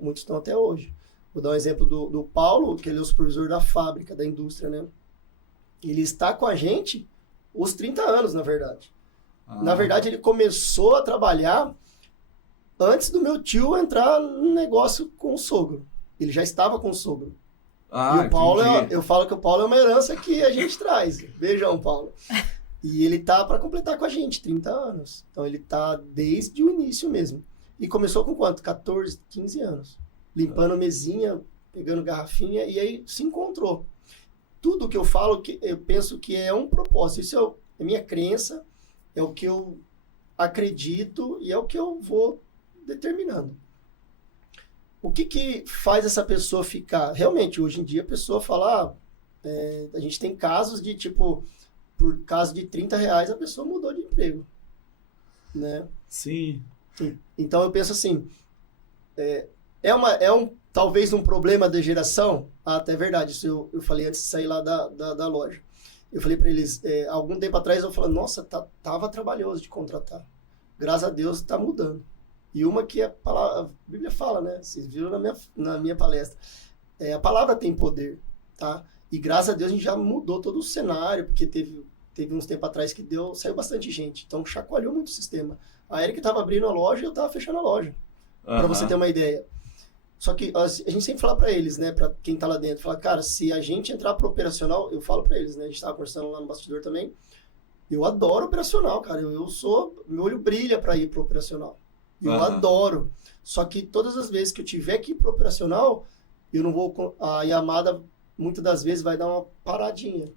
muitos estão até hoje. Vou dar um exemplo do Paulo, que ele é o supervisor da fábrica, da indústria, né? Ele está com a gente os 30 anos, na verdade. Na verdade, ele começou a trabalhar antes do meu tio entrar no negócio com o sogro. Ele já estava com o sogro. E o Paulo, eu falo que o Paulo é uma herança que a gente traz. Beijão, Paulo. E ele tá para completar com a gente, 30 anos. Então, ele tá desde o início mesmo. E começou com quanto? 14, 15 anos. Limpando mesinha, pegando garrafinha, e aí se encontrou. Tudo que eu falo, eu penso que é um propósito. Isso é minha crença, é o que eu acredito e é o que eu vou determinando. O que faz essa pessoa ficar? Realmente, hoje em dia, a pessoa fala... a gente tem casos de, tipo, por causa de R$30, a pessoa mudou de emprego. Né? Sim. Então, eu penso assim... talvez um problema da geração, até é verdade, isso eu falei antes de sair lá da loja. Eu falei para eles, algum tempo atrás, eu falei, nossa, tava trabalhoso de contratar. graças a Deus, está mudando. E uma que a Bíblia fala, né? Vocês viram na minha palestra. A palavra tem poder, tá? E graças a Deus a gente já mudou todo o cenário, porque teve uns tempos atrás que saiu bastante gente. Então chacoalhou muito o sistema. A Erika estava abrindo a loja e eu estava fechando a loja. Para você ter uma ideia. Só que a gente sempre fala para eles, né? Para quem tá lá dentro. Fala, cara, se a gente entrar pro operacional, eu falo para eles, né? A gente tava conversando lá no bastidor também. Eu adoro operacional, cara. Meu olho brilha para ir pro operacional. Eu adoro. Só que todas as vezes que eu tiver que ir pro operacional, eu não vou... A Yamada, muitas das vezes, vai dar uma paradinha.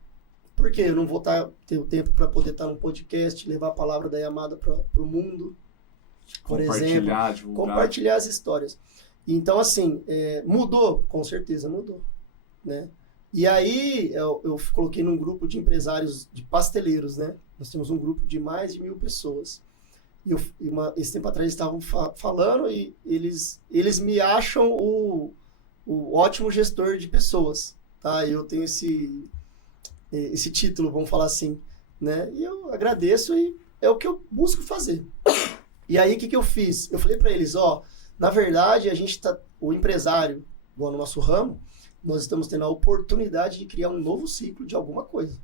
Por quê? Eu não vou ter o tempo para poder estar num podcast, levar a palavra da Yamada pro mundo, por exemplo. Compartilhar as histórias. Então, assim, mudou? Com certeza mudou, né? E aí, eu coloquei num grupo de empresários, de pasteleiros, né? Nós temos um grupo de mais de 1.000 pessoas. Esse tempo atrás eles estavam falando e eles me acham o ótimo gestor de pessoas, tá? Eu tenho esse título, vamos falar assim, né? E eu agradeço e é o que eu busco fazer. E aí, o que eu fiz? Eu falei para eles, na verdade, o empresário, igual no nosso ramo, nós estamos tendo a oportunidade de criar um novo ciclo de alguma coisa.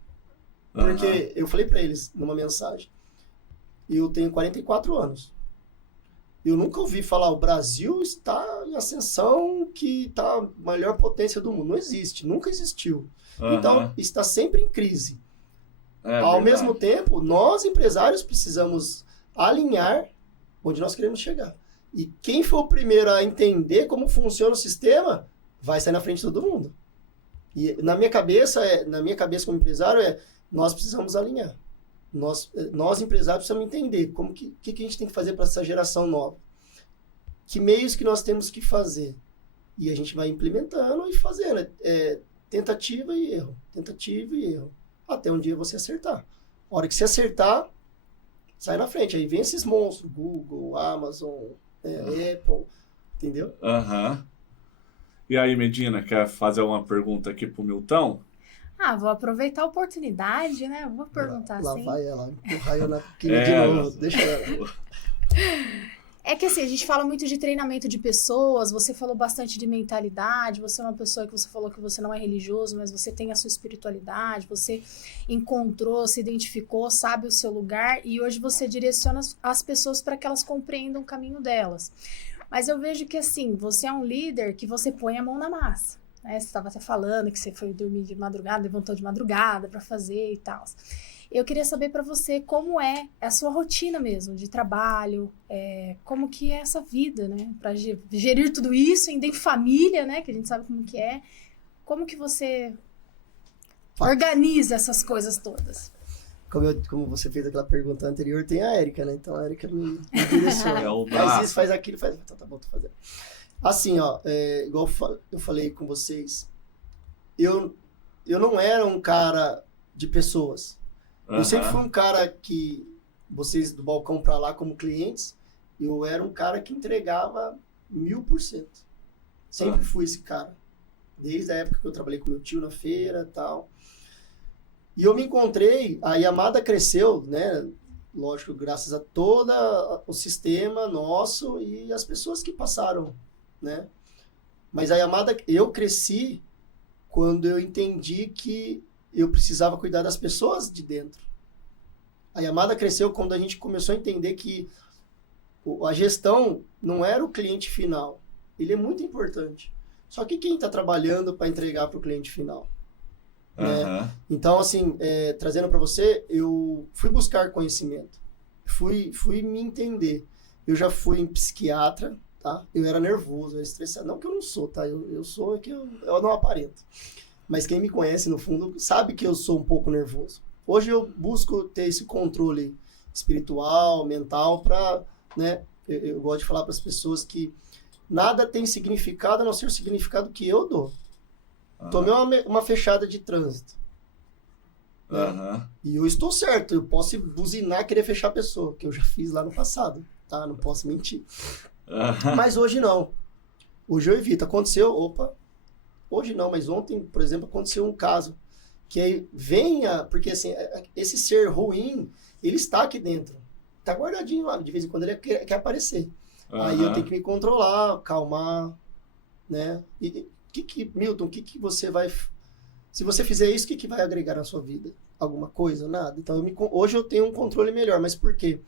Porque eu falei para eles numa mensagem, eu tenho 44 anos. Eu nunca ouvi falar, o Brasil está em ascensão, que está a maior potência do mundo. Não existe, nunca existiu. Então, está sempre em crise. Ao mesmo tempo, nós, empresários, precisamos alinhar onde nós queremos chegar. E quem for o primeiro a entender como funciona o sistema, vai sair na frente de todo mundo. E na minha cabeça como empresário, nós precisamos alinhar. Nós empresários precisamos entender como que a gente tem que fazer para essa geração nova. Que meios que nós temos que fazer. E a gente vai implementando e fazendo. Tentativa e erro. Tentativa e erro. Até um dia você acertar. A hora que você acertar, sai na frente. Aí vem esses monstros. Google, Amazon, Apple. Entendeu? E aí, Medina, quer fazer uma pergunta aqui pro Milton? Vou aproveitar a oportunidade, né? Vou perguntar assim. Lá vai ela, empurrar eu na quina de novo. Deixa ela. É que assim, a gente fala muito de treinamento de pessoas, você falou bastante de mentalidade, você é uma pessoa que você falou que você não é religioso, mas você tem a sua espiritualidade, você encontrou, se identificou, sabe o seu lugar e hoje você direciona as pessoas para que elas compreendam o caminho delas. Mas eu vejo que assim, você é um líder que você põe a mão na massa. Né? Você estava até falando que você foi dormir de madrugada, levantou de madrugada para fazer e tal. Eu queria saber para você como é a sua rotina mesmo, de trabalho, como que é essa vida, né? Para gerir tudo isso, ainda em família, né? Que a gente sabe como que é. Como que você organiza essas coisas todas? Como você fez aquela pergunta anterior, tem a Erika, né? Então a Erika me direciona. Faz isso, faz aquilo, faz... Tá bom, tô fazendo. Assim, igual eu falei com vocês, eu não era um cara de pessoas. Eu sempre fui um cara que, vocês do balcão pra lá como clientes, eu era um cara que entregava 1000%. Sempre fui esse cara. Desde a época que eu trabalhei com meu tio na feira e tal. E eu me encontrei, a Yamada cresceu, né? Lógico, graças a todo o sistema nosso e as pessoas que passaram, né? Mas a Yamada, eu cresci quando eu entendi que eu precisava cuidar das pessoas de dentro. A Yamada cresceu quando a gente começou a entender que a gestão não era o cliente final. Ele é muito importante. Só que quem está trabalhando para entregar para o cliente final? Né? Então, assim, trazendo para você, eu fui buscar conhecimento. Fui me entender. Eu já fui em psiquiatra, tá? Eu era nervoso, eu era estressado. Não que eu não sou, tá? Eu sou, é que eu não aparento. Mas quem me conhece, no fundo, sabe que eu sou um pouco nervoso. Hoje eu busco ter esse controle espiritual, mental, para, né? Eu gosto de falar para as pessoas que nada tem significado a não ser o significado que eu dou. Tomei uma fechada de trânsito. Né? E eu estou certo, eu posso buzinar e querer fechar a pessoa, que eu já fiz lá no passado, tá? Não posso mentir. Mas hoje não. Hoje eu evito. Aconteceu, hoje não, mas ontem, por exemplo, aconteceu um caso que aí porque assim, esse ser ruim, ele está aqui dentro. tá guardadinho lá, de vez em quando ele quer aparecer. Aí eu tenho que me controlar, calmar, né? E Milton, o que você vai... Se você fizer isso, o que vai agregar na sua vida? Alguma coisa? Nada. Então, hoje eu tenho um controle melhor, mas por quê?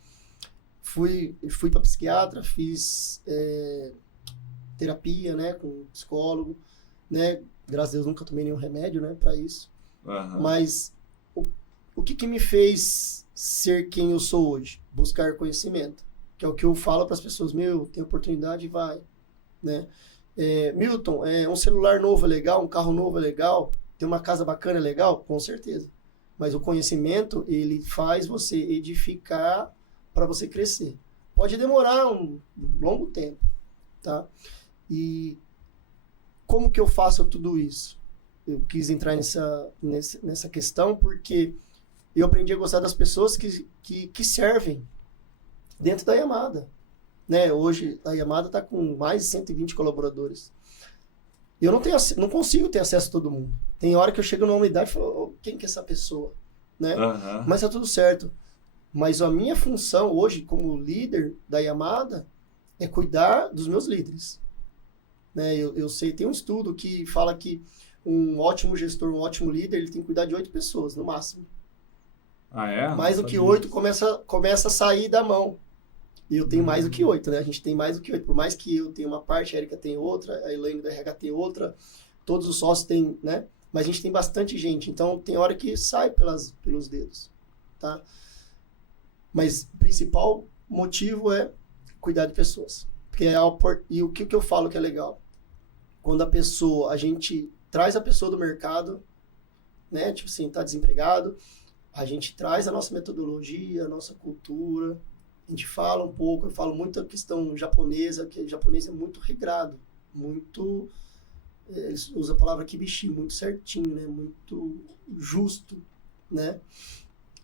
Fui para psiquiatra, fiz terapia, né, com psicólogo, né? Graças a Deus nunca tomei nenhum remédio, né, para isso. Mas o que me fez ser quem eu sou hoje? Buscar conhecimento. Que é o que eu falo para as pessoas, tem oportunidade, vai, né? Milton, um celular novo é legal, um carro novo é legal, ter uma casa bacana é legal? Com certeza. Mas o conhecimento, ele faz você edificar para você crescer. Pode demorar um longo tempo, tá? E como que eu faço tudo isso? Eu quis entrar nessa questão porque eu aprendi a gostar das pessoas que servem dentro da Yamada, né? Hoje a Yamada está com mais de 120 colaboradores. Eu não consigo ter acesso a todo mundo. Tem hora que eu chego numa unidade e falo, quem que é essa pessoa? Né? Mas tá tudo certo. Mas a minha função hoje, como líder da Yamada, é cuidar dos meus líderes. Né? Eu sei, tem um estudo que fala que um ótimo gestor, um ótimo líder, ele tem que cuidar de 8 pessoas, no máximo. Mais do que 8 começa a sair da mão. E eu tenho mais do que 8, né? A gente tem mais do que 8. Por mais que eu tenha uma parte, a Erika tem outra, a Elaine da RH tem outra, todos os sócios têm, né? Mas a gente tem bastante gente. Então, tem hora que sai pelos dedos, tá? Mas o principal motivo é cuidar de pessoas. Porque e o que eu falo que é legal? Quando a gente traz a pessoa do mercado, né? Tipo assim, tá desempregado, a gente traz a nossa metodologia, a nossa cultura, a gente fala um pouco, eu falo muito a questão japonesa, que o japonês é muito regrado, muito, eles usam a palavra kibishi, muito certinho, né? Muito justo, né?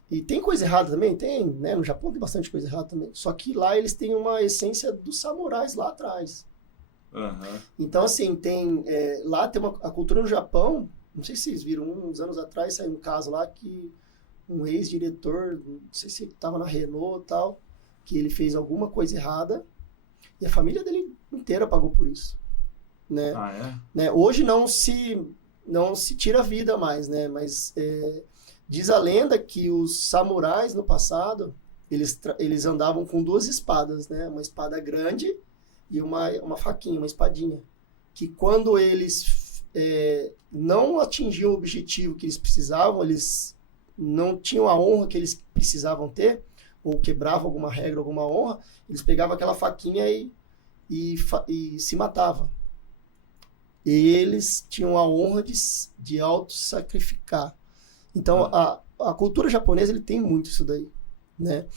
E tem coisa errada também? Tem, né? No Japão tem bastante coisa errada também. Só que lá eles têm uma essência dos samurais lá atrás. Então, assim, lá tem a cultura no Japão, não sei se vocês viram, uns anos atrás saiu um caso lá que um ex-diretor, não sei se estava na Renault e tal, que ele fez alguma coisa errada e a família dele inteira pagou por isso, né? Né? Hoje não se tira a vida mais, né? Mas diz a lenda que os samurais no passado eles andavam com 2 espadas, né? Uma espada grande e uma faquinha, uma espadinha, que quando eles não atingiam o objetivo que eles precisavam, eles não tinham a honra que eles precisavam ter, ou quebravam alguma regra, alguma honra, eles pegavam aquela faquinha e se matavam. Eles tinham a honra de auto-sacrificar. Então, a cultura japonesa, ele tem muito isso daí, né?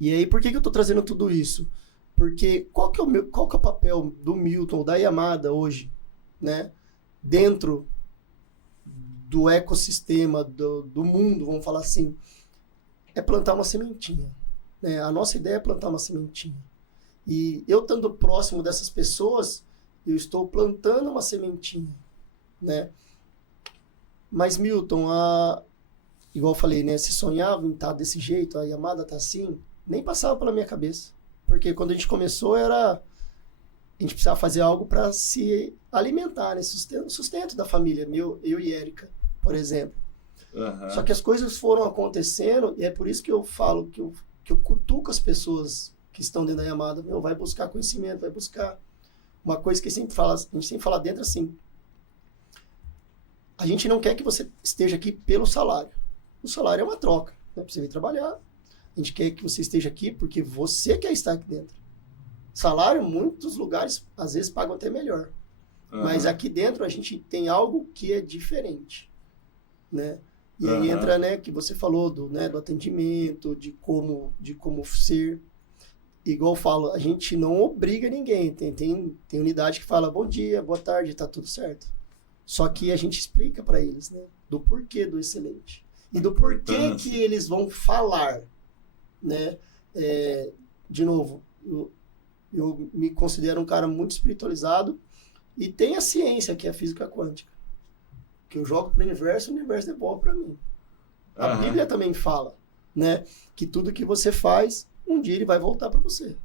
E aí, por que eu estou trazendo tudo isso? Porque qual que é o papel do Milton, da Yamada hoje, né? Dentro do ecossistema, do mundo, vamos falar assim, é plantar uma sementinha, né? A nossa ideia é plantar uma sementinha. E eu estando próximo dessas pessoas, eu estou plantando uma sementinha, né? Mas, Milton, igual eu falei, né? Se sonhava em estar desse jeito, a Yamada tá assim, nem passava pela minha cabeça. Porque quando a gente começou, a gente precisava fazer algo para se alimentar, né? Sustento da família, eu e Erika, por exemplo. Só que as coisas foram acontecendo e é por isso que eu falo que eu cutuco as pessoas que estão dentro da Yamada. Vai buscar conhecimento, vai buscar uma coisa que a gente sempre fala dentro assim. A gente não quer que você esteja aqui pelo salário. O salário é uma troca, né? Pra você vir trabalhar. A gente quer que você esteja aqui porque você quer estar aqui dentro. Salário, muitos lugares, às vezes, pagam até melhor. Mas aqui dentro a gente tem algo que é diferente, né? E aí entra, né, que você falou do atendimento, de como ser. Igual eu falo, a gente não obriga ninguém. Tem unidade que fala, bom dia, boa tarde, tá tudo certo. Só que a gente explica para eles, né, do porquê do excelente. E do porquê que eles vão falar, né? De novo, eu me considero um cara muito espiritualizado e tem a ciência, que é a física quântica. Que eu jogo pro universo, o universo devolve para mim. A Bíblia também fala, né? Que tudo que você faz, um dia ele vai voltar para você.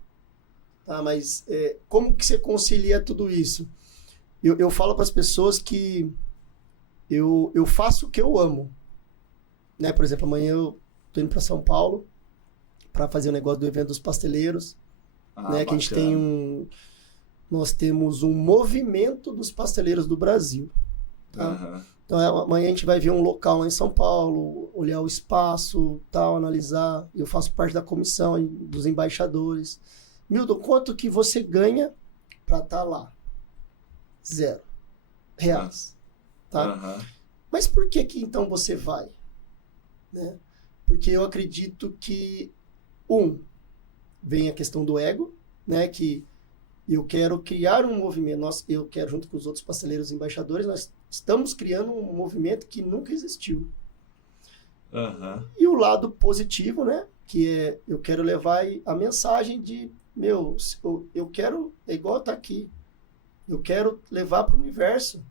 Tá? Mas como que você concilia tudo isso? Eu falo para as pessoas que eu faço o que eu amo. Né? Por exemplo, amanhã eu tô indo para São Paulo para fazer o negócio do evento dos pasteleiros. Né? Que a gente tem nós temos um movimento dos pasteleiros do Brasil. Tá? Então amanhã a gente vai ver um local lá em São Paulo, olhar o espaço, tal, analisar. Eu faço parte da comissão dos embaixadores. Milton, quanto que você ganha para estar lá? R$0. Tá? Mas por que então você vai? Né? Porque eu acredito que, vem a questão do ego, né? Que eu quero criar um movimento, eu quero, junto com os outros pasteleiros embaixadores, nós estamos criando um movimento que nunca existiu. E o lado positivo, né? Que eu quero levar a mensagem de, eu quero, é igual tá aqui, eu quero levar para o universo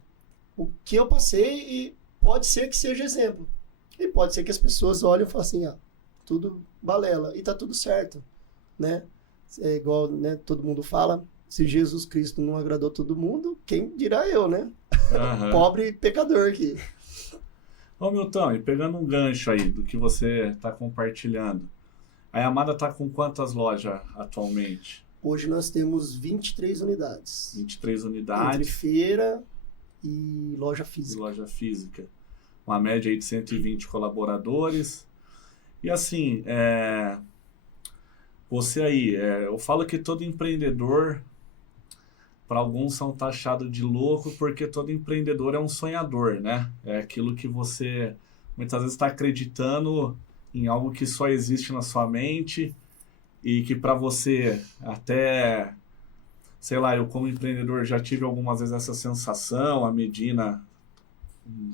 o que eu passei e pode ser que seja exemplo. E pode ser que as pessoas olhem e falem assim, tudo balela, e tá tudo certo, né? É igual, né, todo mundo fala, se Jesus Cristo não agradou todo mundo, quem dirá eu, né? Pobre pecador aqui. Ô Milton, e pegando um gancho aí do que você está compartilhando, a Yamada está com quantas lojas atualmente? Hoje nós temos 23 unidades. 23 unidades. Entre feira e loja física. Loja física. Uma média aí de 120 colaboradores. E assim, você aí, eu falo que todo empreendedor, para alguns são taxados de louco, porque todo empreendedor é um sonhador, né? É aquilo que você muitas vezes está acreditando em algo que só existe na sua mente e que para você até, sei lá, eu como empreendedor já tive algumas vezes essa sensação, a Medina,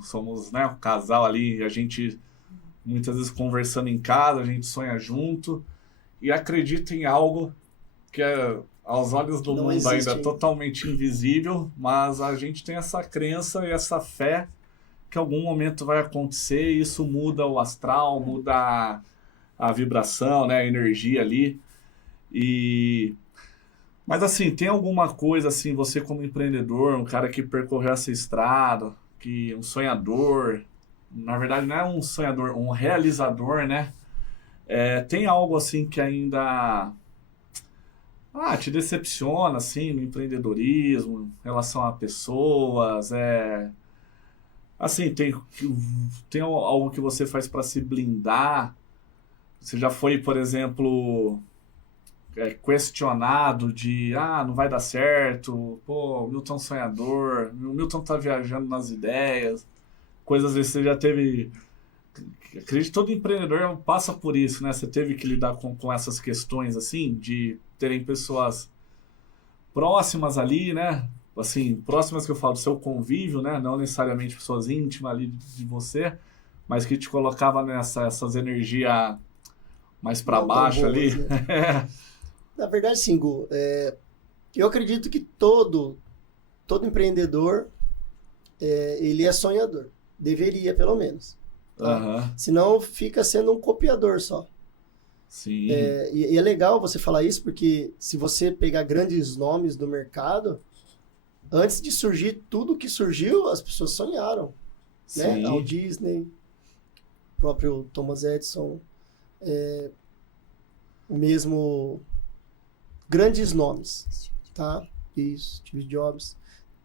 somos, né, um casal ali, a gente muitas vezes conversando em casa, a gente sonha junto e acredita em algo que aos olhos do mundo ainda é totalmente invisível, mas a gente tem essa crença e essa fé que em algum momento vai acontecer e isso muda o astral, muda a vibração, né, a energia ali. Mas assim, tem alguma coisa assim, você como empreendedor, um cara que percorreu essa estrada, que um sonhador, na verdade não é um sonhador, um realizador, né? Tem algo assim que ainda te decepciona assim no empreendedorismo, em relação a pessoas, assim, tem algo que você faz para se blindar? Você já foi, por exemplo, questionado de, não vai dar certo, pô, o Milton é um sonhador, o Milton tá viajando nas ideias, coisas assim, você já teve... Acredito que todo empreendedor passa por isso, né? Você teve que lidar com essas questões, assim, de terem pessoas próximas ali, né? Assim, próximas que eu falo do seu convívio, né? Não necessariamente pessoas íntimas ali de você, mas que te colocava essas energias mais para baixo ali. Né? Na verdade, sim, Gu. Eu acredito que todo empreendedor, ele é sonhador. Deveria, pelo menos. Tá? Senão fica sendo um copiador só. Sim. E é legal você falar isso, porque se você pegar grandes nomes do mercado, antes de surgir tudo que surgiu, as pessoas sonharam. Né? Walt Disney, o próprio Thomas Edison, mesmo grandes nomes, tá? Isso, Steve Jobs,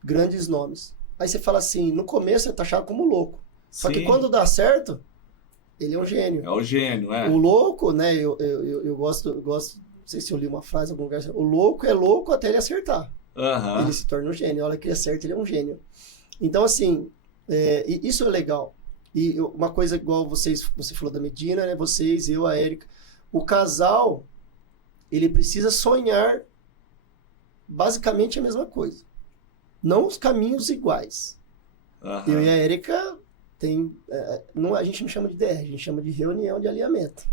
grandes nomes. Aí você fala assim, no começo é taxado como louco. Só que quando dá certo, ele é um gênio. É o gênio, O louco, né? Eu gosto, não sei se eu li uma frase em algum lugar, o louco é louco até ele acertar. Ele se torna um gênio. A hora que ele acerta, ele é um gênio. Então, assim, isso é legal. E uma coisa igual você falou da Medina, né? Vocês, eu, a Érica. O casal, ele precisa sonhar basicamente a mesma coisa. Não os caminhos iguais. Eu e a Érica a gente não chama de DR, a gente chama de reunião de alinhamento.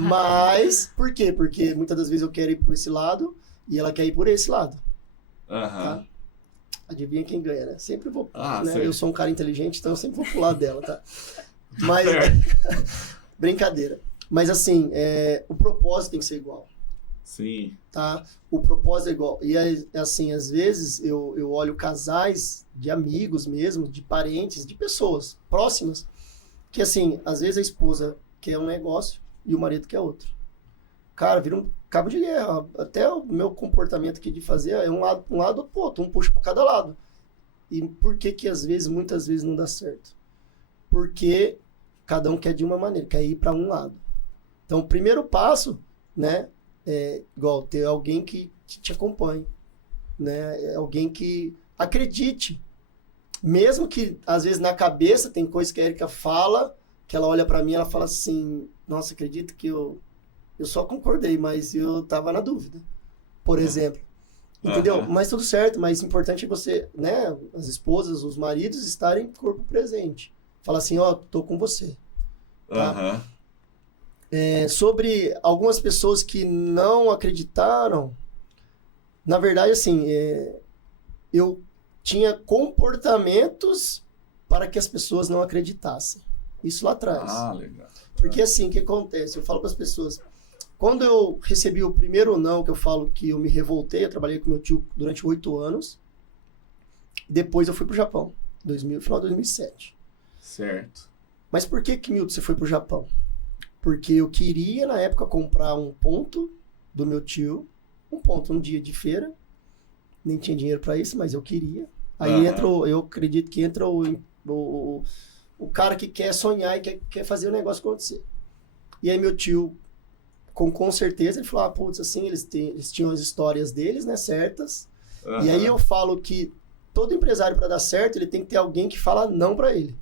Mas, por quê? Porque muitas das vezes eu quero ir por esse lado e ela quer ir por esse lado. Tá? Adivinha quem ganha, né? Sempre vou... né? Eu sou um cara inteligente, então eu sempre vou pro lado dela, tá? Mas... brincadeira. Mas assim, o propósito tem que ser igual. Sim. Tá? O propósito é igual. E assim, às vezes eu olho casais de amigos mesmo, de parentes, de pessoas próximas, que assim, às vezes a esposa quer um negócio e o marido quer outro. Cara, vira um cabo de guerra. Até o meu comportamento aqui de fazer é um lado para um lado, outro pro outro, um puxa para cada lado. E por que que às vezes, muitas vezes não dá certo? Porque cada um quer de uma maneira, quer ir para um lado. Então, o primeiro passo, né, é igual ter alguém que te acompanhe, né, alguém que acredite. Mesmo que, às vezes, na cabeça tem coisa que a Erika fala, que ela olha para mim e ela fala assim, nossa, acredito que eu só concordei, mas eu tava na dúvida, por exemplo. Entendeu? Mas tudo certo, mas o importante é você, né, as esposas, os maridos estarem corpo presente. Fala assim, ó, tô com você. Tá? Sobre algumas pessoas que não acreditaram, na verdade, assim, eu tinha comportamentos para que as pessoas não acreditassem. Isso lá atrás. Ah, legal. Porque assim, o que acontece? Eu falo para as pessoas, quando eu recebi o primeiro não, que eu falo que eu me revoltei, eu trabalhei com meu tio durante 8 anos, depois eu fui para o Japão, final de 2007. Certo. Mas por que, Milton, você foi para o Japão? Porque eu queria, na época, comprar um ponto do meu tio, um dia de feira, nem tinha dinheiro para isso, mas eu queria. Aí entra, eu acredito que entra o cara que quer sonhar e quer fazer o negócio acontecer. E aí meu tio, com certeza, ele falou, putz, assim, eles tinham as histórias deles, né, certas. E aí eu falo que todo empresário, para dar certo, ele tem que ter alguém que fala não para ele.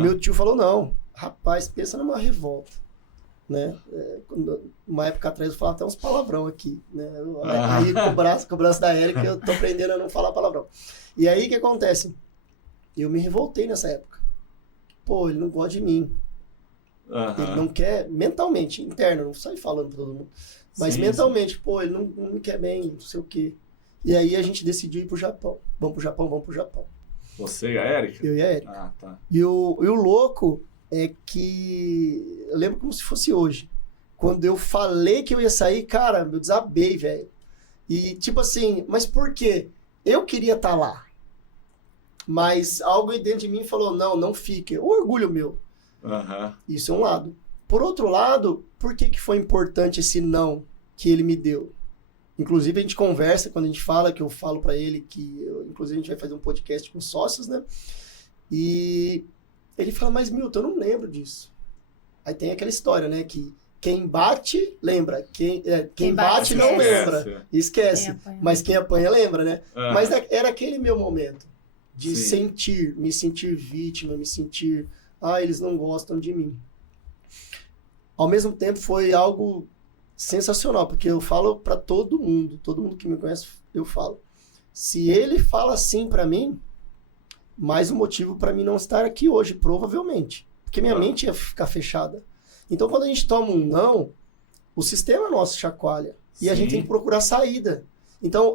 Meu tio falou não. Rapaz, pensa numa revolta, né? Uma época atrás eu falava até uns palavrão aqui, né? Aí com o braço da Erika eu tô aprendendo a não falar palavrão. E aí o que acontece? Eu me revoltei nessa época. Pô, ele não gosta de mim. Ele não quer, mentalmente, interno, não sai falando pra todo mundo. Mas sim, mentalmente, sim. Pô, ele não me quer bem, não sei o quê. E aí a gente decidiu ir pro Japão. Vamos pro Japão. Você e a Erika? Eu e a Erika. Ah, tá. E o louco é que... Eu lembro como se fosse hoje. Quando eu falei que eu ia sair, cara, eu desabei, velho. E tipo assim, mas por quê? Eu queria estar lá. Mas algo dentro de mim falou, não fique. O orgulho meu. Isso é um lado. Por outro lado, por que foi importante esse não que ele me deu? Inclusive a gente conversa, quando a gente fala, que eu falo pra ele que... inclusive a gente vai fazer um podcast com sócios, né? E ele fala, mas Milton, eu não lembro disso. Aí tem aquela história, né? Que quem bate, lembra. Quem bate não lembra. Esquece. Mas quem apanha, lembra, né? Mas era aquele meu momento. De me sentir vítima, me sentir... eles não gostam de mim. Ao mesmo tempo, foi algo sensacional, porque eu falo para todo mundo que me conhece, eu falo. Se ele fala assim para mim, mais um motivo para mim não estar aqui hoje, provavelmente. Porque minha mente ia ficar fechada. Então, quando a gente toma um não, o sistema nosso chacoalha. E a gente tem que procurar saída. Então,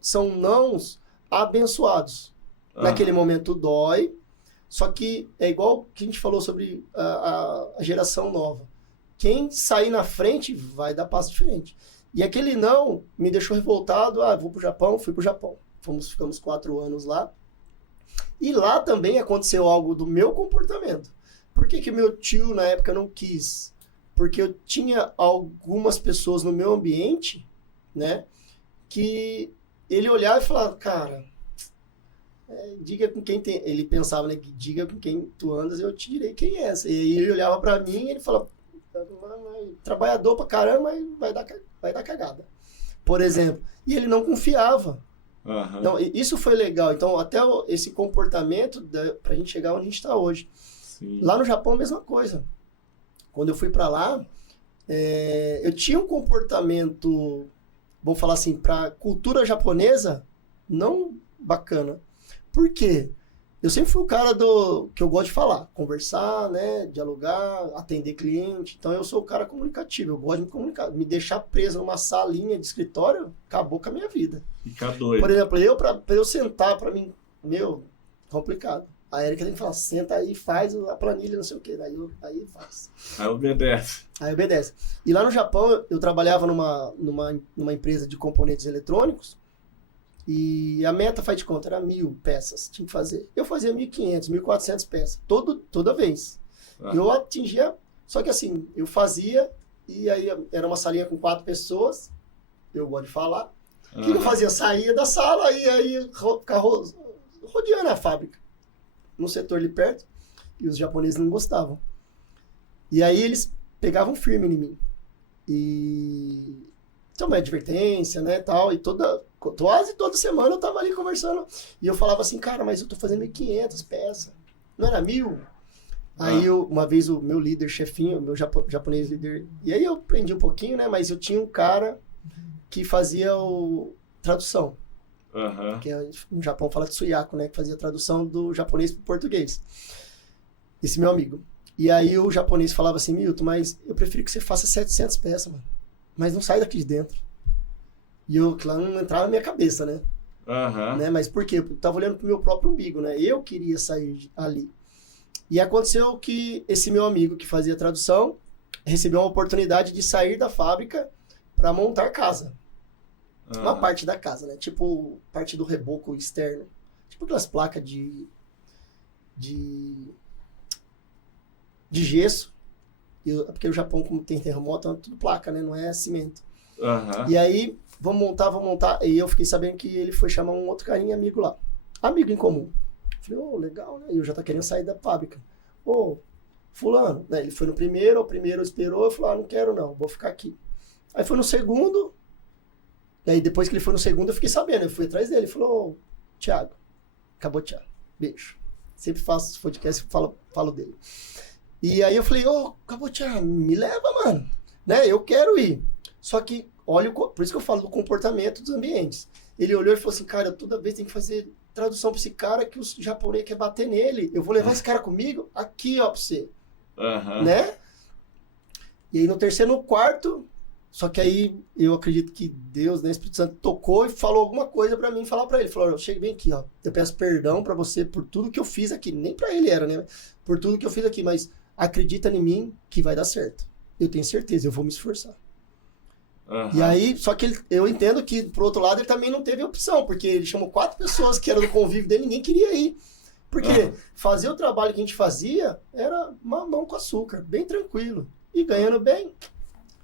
são nãos abençoados. Naquele momento dói, só que é igual que a gente falou sobre a geração nova. Quem sair na frente vai dar passo diferente. E aquele não me deixou revoltado. Vou pro Japão, fui pro Japão. Ficamos 4 anos lá. E lá também aconteceu algo do meu comportamento. Por que meu tio na época não quis? Porque eu tinha algumas pessoas no meu ambiente, né, que ele olhava e falava, cara... diga com quem tem... Ele pensava, né, que diga com quem tu andas, eu te direi quem é essa. E aí ele olhava pra mim e ele falava, trabalhador pra caramba, mas vai dar cagada. Por exemplo. E ele não confiava. Então, isso foi legal. Então, até esse comportamento pra gente chegar onde a gente tá hoje. Sim. Lá no Japão, a mesma coisa. Quando eu fui pra lá, eu tinha um comportamento, vamos falar assim, pra cultura japonesa, não bacana. Por quê? Eu sempre fui o cara que eu gosto de falar, conversar, né, dialogar, atender cliente. Então eu sou o cara comunicativo, eu gosto de me comunicar. Me deixar preso numa salinha de escritório, acabou com a minha vida. Fica doido. Por exemplo, pra eu sentar, pra mim, complicado. A Érica tem que falar, senta aí, faz a planilha, não sei o quê. Aí faz. Aí obedece. Aí obedece. E lá no Japão, eu trabalhava numa empresa de componentes eletrônicos e a meta, faz de conta, era 1.000 peças, tinha que fazer. Eu fazia 1.500, 1.400 peças, toda vez. Eu atingia, só que assim, eu fazia e aí era uma salinha com 4 pessoas, eu gosto de falar. O que eu fazia? Saía da sala e aí ficava rodeando a fábrica, no setor ali perto, e os japoneses não gostavam. E aí eles pegavam firme em mim. E então, uma advertência, né, tal, e quase toda semana eu tava ali conversando, e eu falava assim, cara, mas eu tô fazendo 1.500 peças, não era 1.000? Aí uma vez o meu líder, chefinho, o meu japonês líder, e aí eu aprendi um pouquinho, né, mas eu tinha um cara que fazia tradução. Que no Japão fala Tsuyako, né? Que fazia a tradução do japonês para o português. Esse meu amigo. E aí o japonês falava assim, Milton, mas eu prefiro que você faça 700 peças, mano. Mas não sai daqui de dentro. E eu, claro, não entrava na minha cabeça, né? Né? Mas por quê? Eu tava olhando pro meu próprio umbigo, né? Eu queria sair ali. E aconteceu que esse meu amigo que fazia a tradução recebeu uma oportunidade de sair da fábrica para montar casa. Uma parte da casa, né? Tipo, parte do reboco externo. Tipo aquelas placas de gesso. Porque o Japão, como tem terremoto, é tudo placa, né? Não é cimento. E aí, vamos montar. E eu fiquei sabendo que ele foi chamar um outro carinha amigo lá. Amigo em comum. Falei, legal, né? E eu já tá querendo sair da fábrica. Fulano, né? Ele foi no primeiro, o primeiro esperou, eu falei, não quero não, vou ficar aqui. Aí foi no segundo, e aí depois que ele foi no segundo, eu fiquei sabendo, eu fui atrás dele, ele falou, Thiago, acabou, Thiago, beijo. Sempre faço podcast e falo dele. E aí eu falei, acabou, Thiago, me leva, mano, né? Eu quero ir. Só que, olha, por isso que eu falo do comportamento dos ambientes. Ele olhou e falou assim, cara, toda vez tem que fazer tradução pra esse cara que o japonês quer bater nele. Eu vou levar esse cara comigo aqui, ó, pra você. Né? E aí no terceiro, no quarto, só que aí eu acredito que Deus, né, Espírito Santo, tocou e falou alguma coisa pra mim, falar pra ele. Falou, chega bem aqui, ó. Eu peço perdão pra você por tudo que eu fiz aqui. Nem pra ele era, né? Por tudo que eu fiz aqui, mas acredita em mim que vai dar certo. Eu tenho certeza, eu vou me esforçar. E aí, só que eu entendo que, por outro lado, ele também não teve opção, porque ele chamou 4 pessoas que eram do convívio dele, ninguém queria ir. Porque fazer o trabalho que a gente fazia era mamão com açúcar, bem tranquilo. E ganhando bem.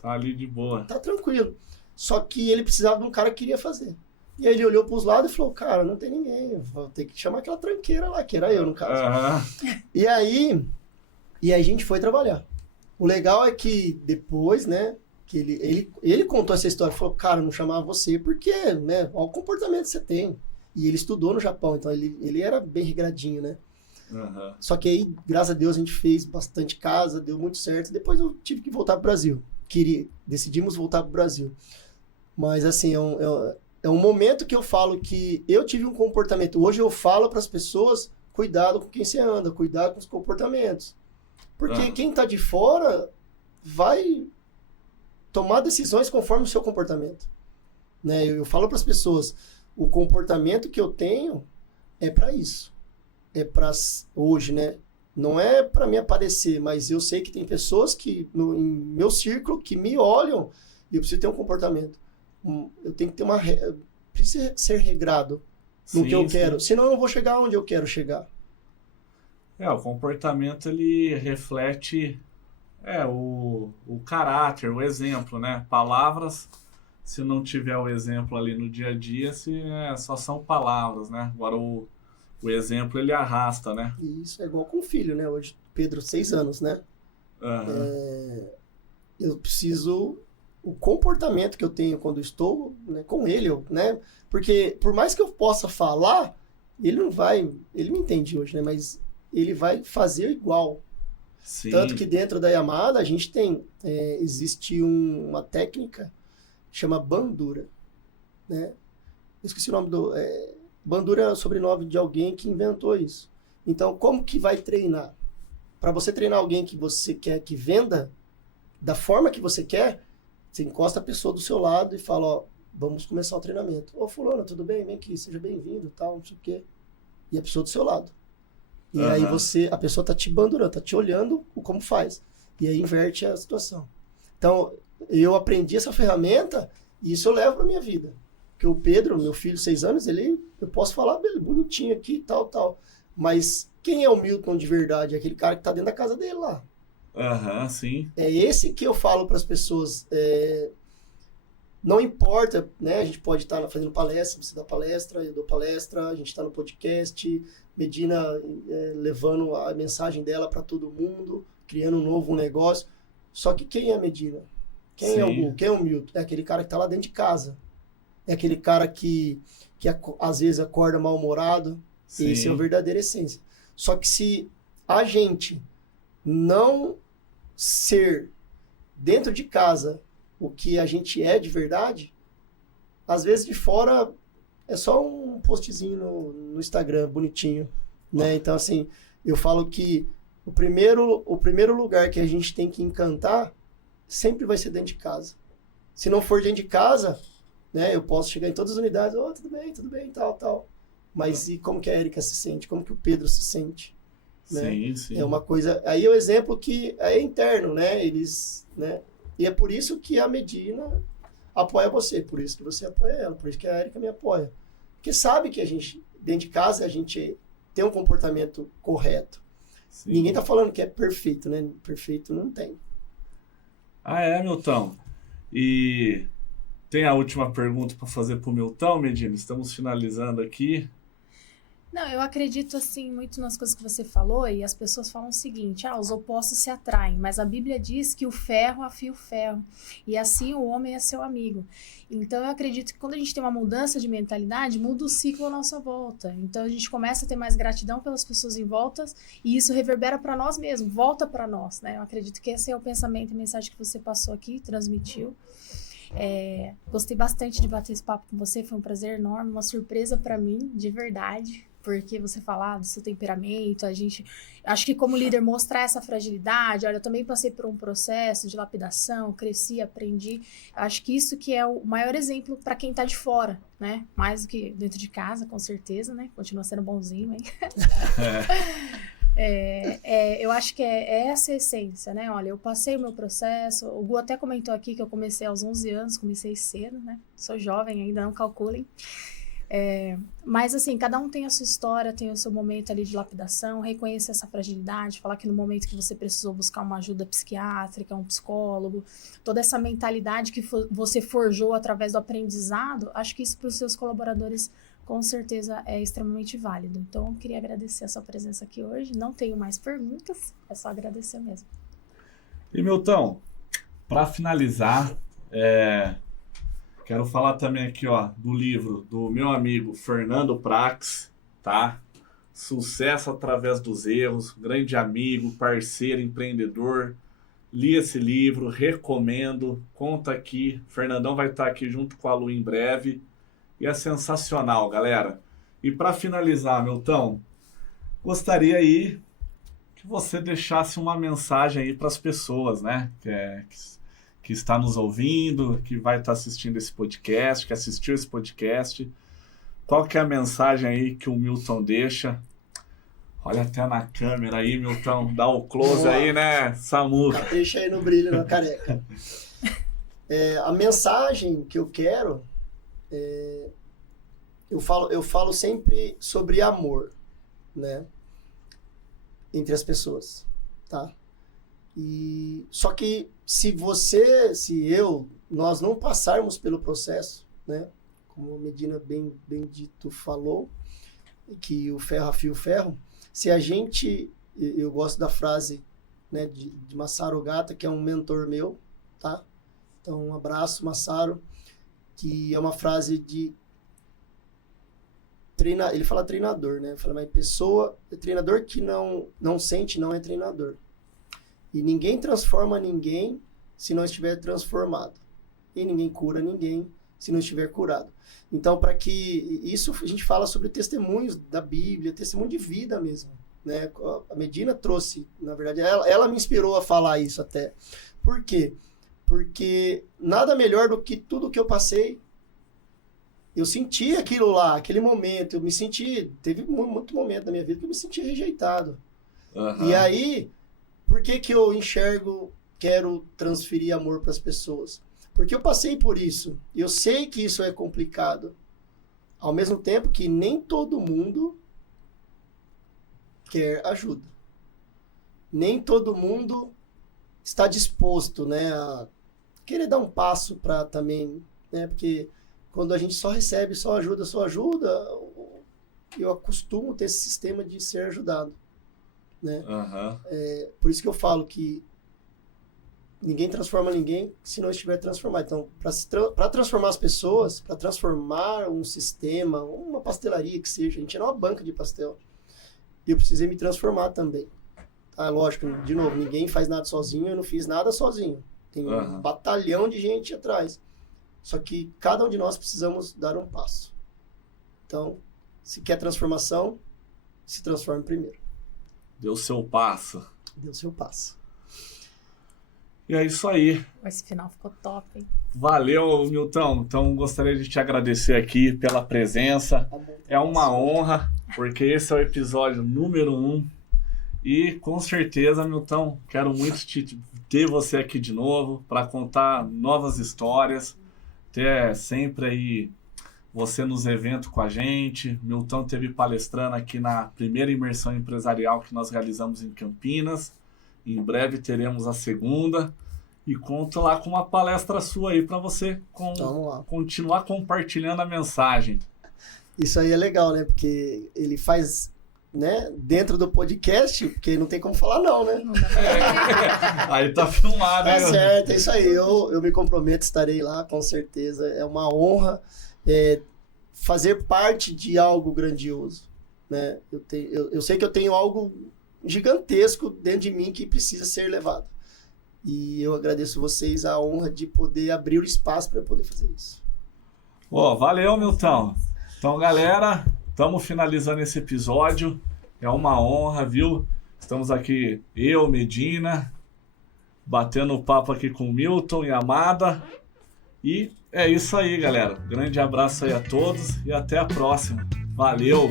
Tá ali de boa. Tá tranquilo. Só que ele precisava de um cara que queria fazer. E aí ele olhou pros lados e falou, cara, não tem ninguém, vou ter que chamar aquela tranqueira lá, que era eu, no caso. E aí a gente foi trabalhar. O legal é que depois, né, que ele contou essa história, falou, cara, não chamava você porque, né, olha o comportamento que você tem. E ele estudou no Japão, então ele era bem regradinho, né? Só que aí, graças a Deus, a gente fez bastante casa, deu muito certo. Depois eu tive que voltar pro Brasil. Decidimos voltar pro Brasil. Mas, assim, é um momento que eu falo que eu tive um comportamento. Hoje eu falo para as pessoas, cuidado com quem você anda, cuidado com os comportamentos. Porque quem tá de fora vai tomar decisões conforme o seu comportamento. Né? Eu falo para as pessoas, o comportamento que eu tenho é para isso. É para hoje, né? Não é para me aparecer, mas eu sei que tem pessoas que em meu círculo que me olham e eu preciso ter um comportamento. Eu tenho que ter precisa ser regrado no que eu quero, senão eu não vou chegar onde eu quero chegar. O comportamento ele reflete o caráter, o exemplo, né? Palavras, se não tiver o exemplo ali no dia a dia, só são palavras, né? Agora o exemplo ele arrasta, né? Isso é igual com o filho, né? Hoje, Pedro, 6 anos, né? Eu preciso... O comportamento que eu tenho quando estou, né, com ele, né? Porque por mais que eu possa falar, ele não vai... Ele me entende hoje, né? Mas ele vai fazer igual. Sim. Tanto que dentro da Yamada a gente tem... existe uma técnica que chama Bandura, né? Eu esqueci o nome do... Bandura é o sobrenome de alguém que inventou isso. Então, como que vai treinar? Para você treinar alguém que você quer que venda da forma que você quer, você encosta a pessoa do seu lado e fala, ó, vamos começar o treinamento. Ô, fulano, tudo bem? Vem aqui, seja bem-vindo, tal, não sei o quê. E a pessoa do seu lado. E aí a pessoa tá te bandurando, tá te olhando como faz. E aí inverte a situação. Então, eu aprendi essa ferramenta e isso eu levo pra minha vida. Porque o Pedro, meu filho, 6 anos, eu posso falar dele bonitinho aqui, tal. Mas quem é o Milton de verdade? É aquele cara que tá dentro da casa dele lá. Sim. É esse que eu falo para as pessoas. Não importa, né? A gente pode estar fazendo palestra, você dá palestra, eu dou palestra, a gente está no podcast, Medina levando a mensagem dela para todo mundo, criando um novo negócio. Só que quem é a Medina? Quem é o Gu? Quem é o Milton? É aquele cara que está lá dentro de casa. É aquele cara que às vezes acorda mal-humorado. Esse é a verdadeira essência. Só que se a gente não ser dentro de casa o que a gente é de verdade, às vezes de fora é só um postzinho no Instagram, bonitinho, né? Então, assim, eu falo que o primeiro lugar que a gente tem que encantar sempre vai ser dentro de casa. Se não for dentro de casa, né, eu posso chegar em todas as unidades, tudo bem, tal. Mas e como que a Érica se sente? Como que o Pedro se sente? Né? Sim. É uma coisa... Aí é o exemplo que é interno, né? Eles, né? E é por isso que a Medina apoia você, por isso que você apoia ela, por isso que a Érica me apoia. Porque sabe que a gente, dentro de casa, a gente tem um comportamento correto. Sim. Ninguém tá falando que é perfeito, né? Perfeito não tem. Milton. E tem a última pergunta para fazer pro Milton, Medina? Estamos finalizando aqui. Não, eu acredito assim muito nas coisas que você falou e as pessoas falam o seguinte, os opostos se atraem, mas a Bíblia diz que o ferro afia o ferro e assim o homem é seu amigo. Então eu acredito que quando a gente tem uma mudança de mentalidade, muda o ciclo à nossa volta. Então a gente começa a ter mais gratidão pelas pessoas em volta e isso reverbera para nós mesmos, volta para nós, né? Eu acredito que esse é o pensamento e a mensagem que você passou aqui, transmitiu. Gostei bastante de bater esse papo com você, foi um prazer enorme, uma surpresa para mim, de verdade. Porque você falar do seu temperamento, acho que como líder mostrar essa fragilidade, olha, eu também passei por um processo de lapidação, cresci, aprendi, acho que isso que é o maior exemplo para quem tá de fora, né, mais do que dentro de casa, com certeza, né, continua sendo bonzinho, hein. Eu acho que é essa a essência, né, olha, eu passei o meu processo, o Gu até comentou aqui que eu comecei aos 11 anos, comecei cedo, né, sou jovem ainda, não calculem. Mas assim, cada um tem a sua história, tem o seu momento ali de lapidação, reconhecer essa fragilidade, falar que no momento que você precisou buscar uma ajuda psiquiátrica, um psicólogo, toda essa mentalidade que você forjou através do aprendizado, acho que isso para os seus colaboradores com certeza é extremamente válido. Então eu queria agradecer a sua presença aqui hoje, não tenho mais perguntas, é só agradecer mesmo. E Milton, para finalizar, quero falar também aqui, do livro do meu amigo Fernando Prax, tá? Sucesso através dos erros, grande amigo, parceiro, empreendedor. Li esse livro, recomendo, conta aqui. Fernandão vai estar aqui junto com a Lu em breve. E é sensacional, galera. E para finalizar, Milton, gostaria aí que você deixasse uma mensagem aí para as pessoas, né? Que está nos ouvindo, que vai estar assistindo esse podcast, que assistiu esse podcast. Qual que é a mensagem aí que o Milton deixa? Olha até na câmera aí, Milton. Dá o close aí, né, Samuca? Deixa aí no brilho na careca. A mensagem que eu quero... Eu falo sempre sobre amor, né? Entre as pessoas, tá? Só que nós não passarmos pelo processo, né? Como a Medina bem dito falou, que o ferro afia o ferro. Se a gente, eu gosto da frase, né, de Masaru Gata, que é um mentor meu, tá? Então, um abraço, Masaru, que é uma frase de ele fala treinador, né? Fala, mas treinador que não sente não é treinador. E ninguém transforma ninguém se não estiver transformado. E ninguém cura ninguém se não estiver curado. Então, para que isso, a gente fala sobre testemunhos da Bíblia, testemunho de vida mesmo, né? A Medina trouxe, na verdade, ela me inspirou a falar isso até. Por quê? Porque nada melhor do que tudo que eu passei eu senti aquilo lá, aquele momento, eu me senti, teve muito momento na minha vida que eu me senti rejeitado. E aí, por que que eu quero transferir amor para as pessoas? Porque eu passei por isso, e eu sei que isso é complicado. Ao mesmo tempo que nem todo mundo quer ajuda. Nem todo mundo está disposto, né, a querer dar um passo para também, né, porque quando a gente só recebe, só ajuda, eu acostumo ter esse sistema de ser ajudado, né? Por isso que eu falo que ninguém transforma ninguém se não estiver transformado. Então, para transformar as pessoas, para transformar um sistema, uma pastelaria que seja, a gente era uma banca de pastel, eu precisei me transformar também. Tá? Lógico, de novo, ninguém faz nada sozinho, eu não fiz nada sozinho. Tem um batalhão de gente atrás. Só que cada um de nós precisamos dar um passo. Então, se quer transformação, se transforme primeiro. Dê o seu passo. Dê o seu passo. E é isso aí. Esse final ficou top, hein? Valeu, Milton. Então, gostaria de te agradecer aqui pela presença. É uma honra, porque esse é o episódio número 1. E, com certeza, Milton, quero muito ter você aqui de novo para contar novas histórias. Ter sempre aí você nos eventos com a gente. Milton teve palestrando aqui na primeira imersão empresarial que nós realizamos em Campinas. Em breve teremos a segunda. E conto lá com uma palestra sua aí para você continuar compartilhando a mensagem. Isso aí é legal, né? Porque ele faz, né, dentro do podcast, porque não tem como falar não, né? Não dá pra... Aí tá filmado, Tá hein? certo, é isso aí. Eu me comprometo, estarei lá, com certeza. É uma honra fazer parte de algo grandioso, né? Eu sei que eu tenho algo gigantesco dentro de mim que precisa ser levado. E eu agradeço vocês a honra de poder abrir o espaço para poder fazer isso. Valeu, Milton. Então, galera, estamos finalizando esse episódio. É uma honra, viu? Estamos aqui, eu, Medina, batendo papo aqui com o Milton e a Amada. E é isso aí, galera. Grande abraço aí a todos e até a próxima. Valeu!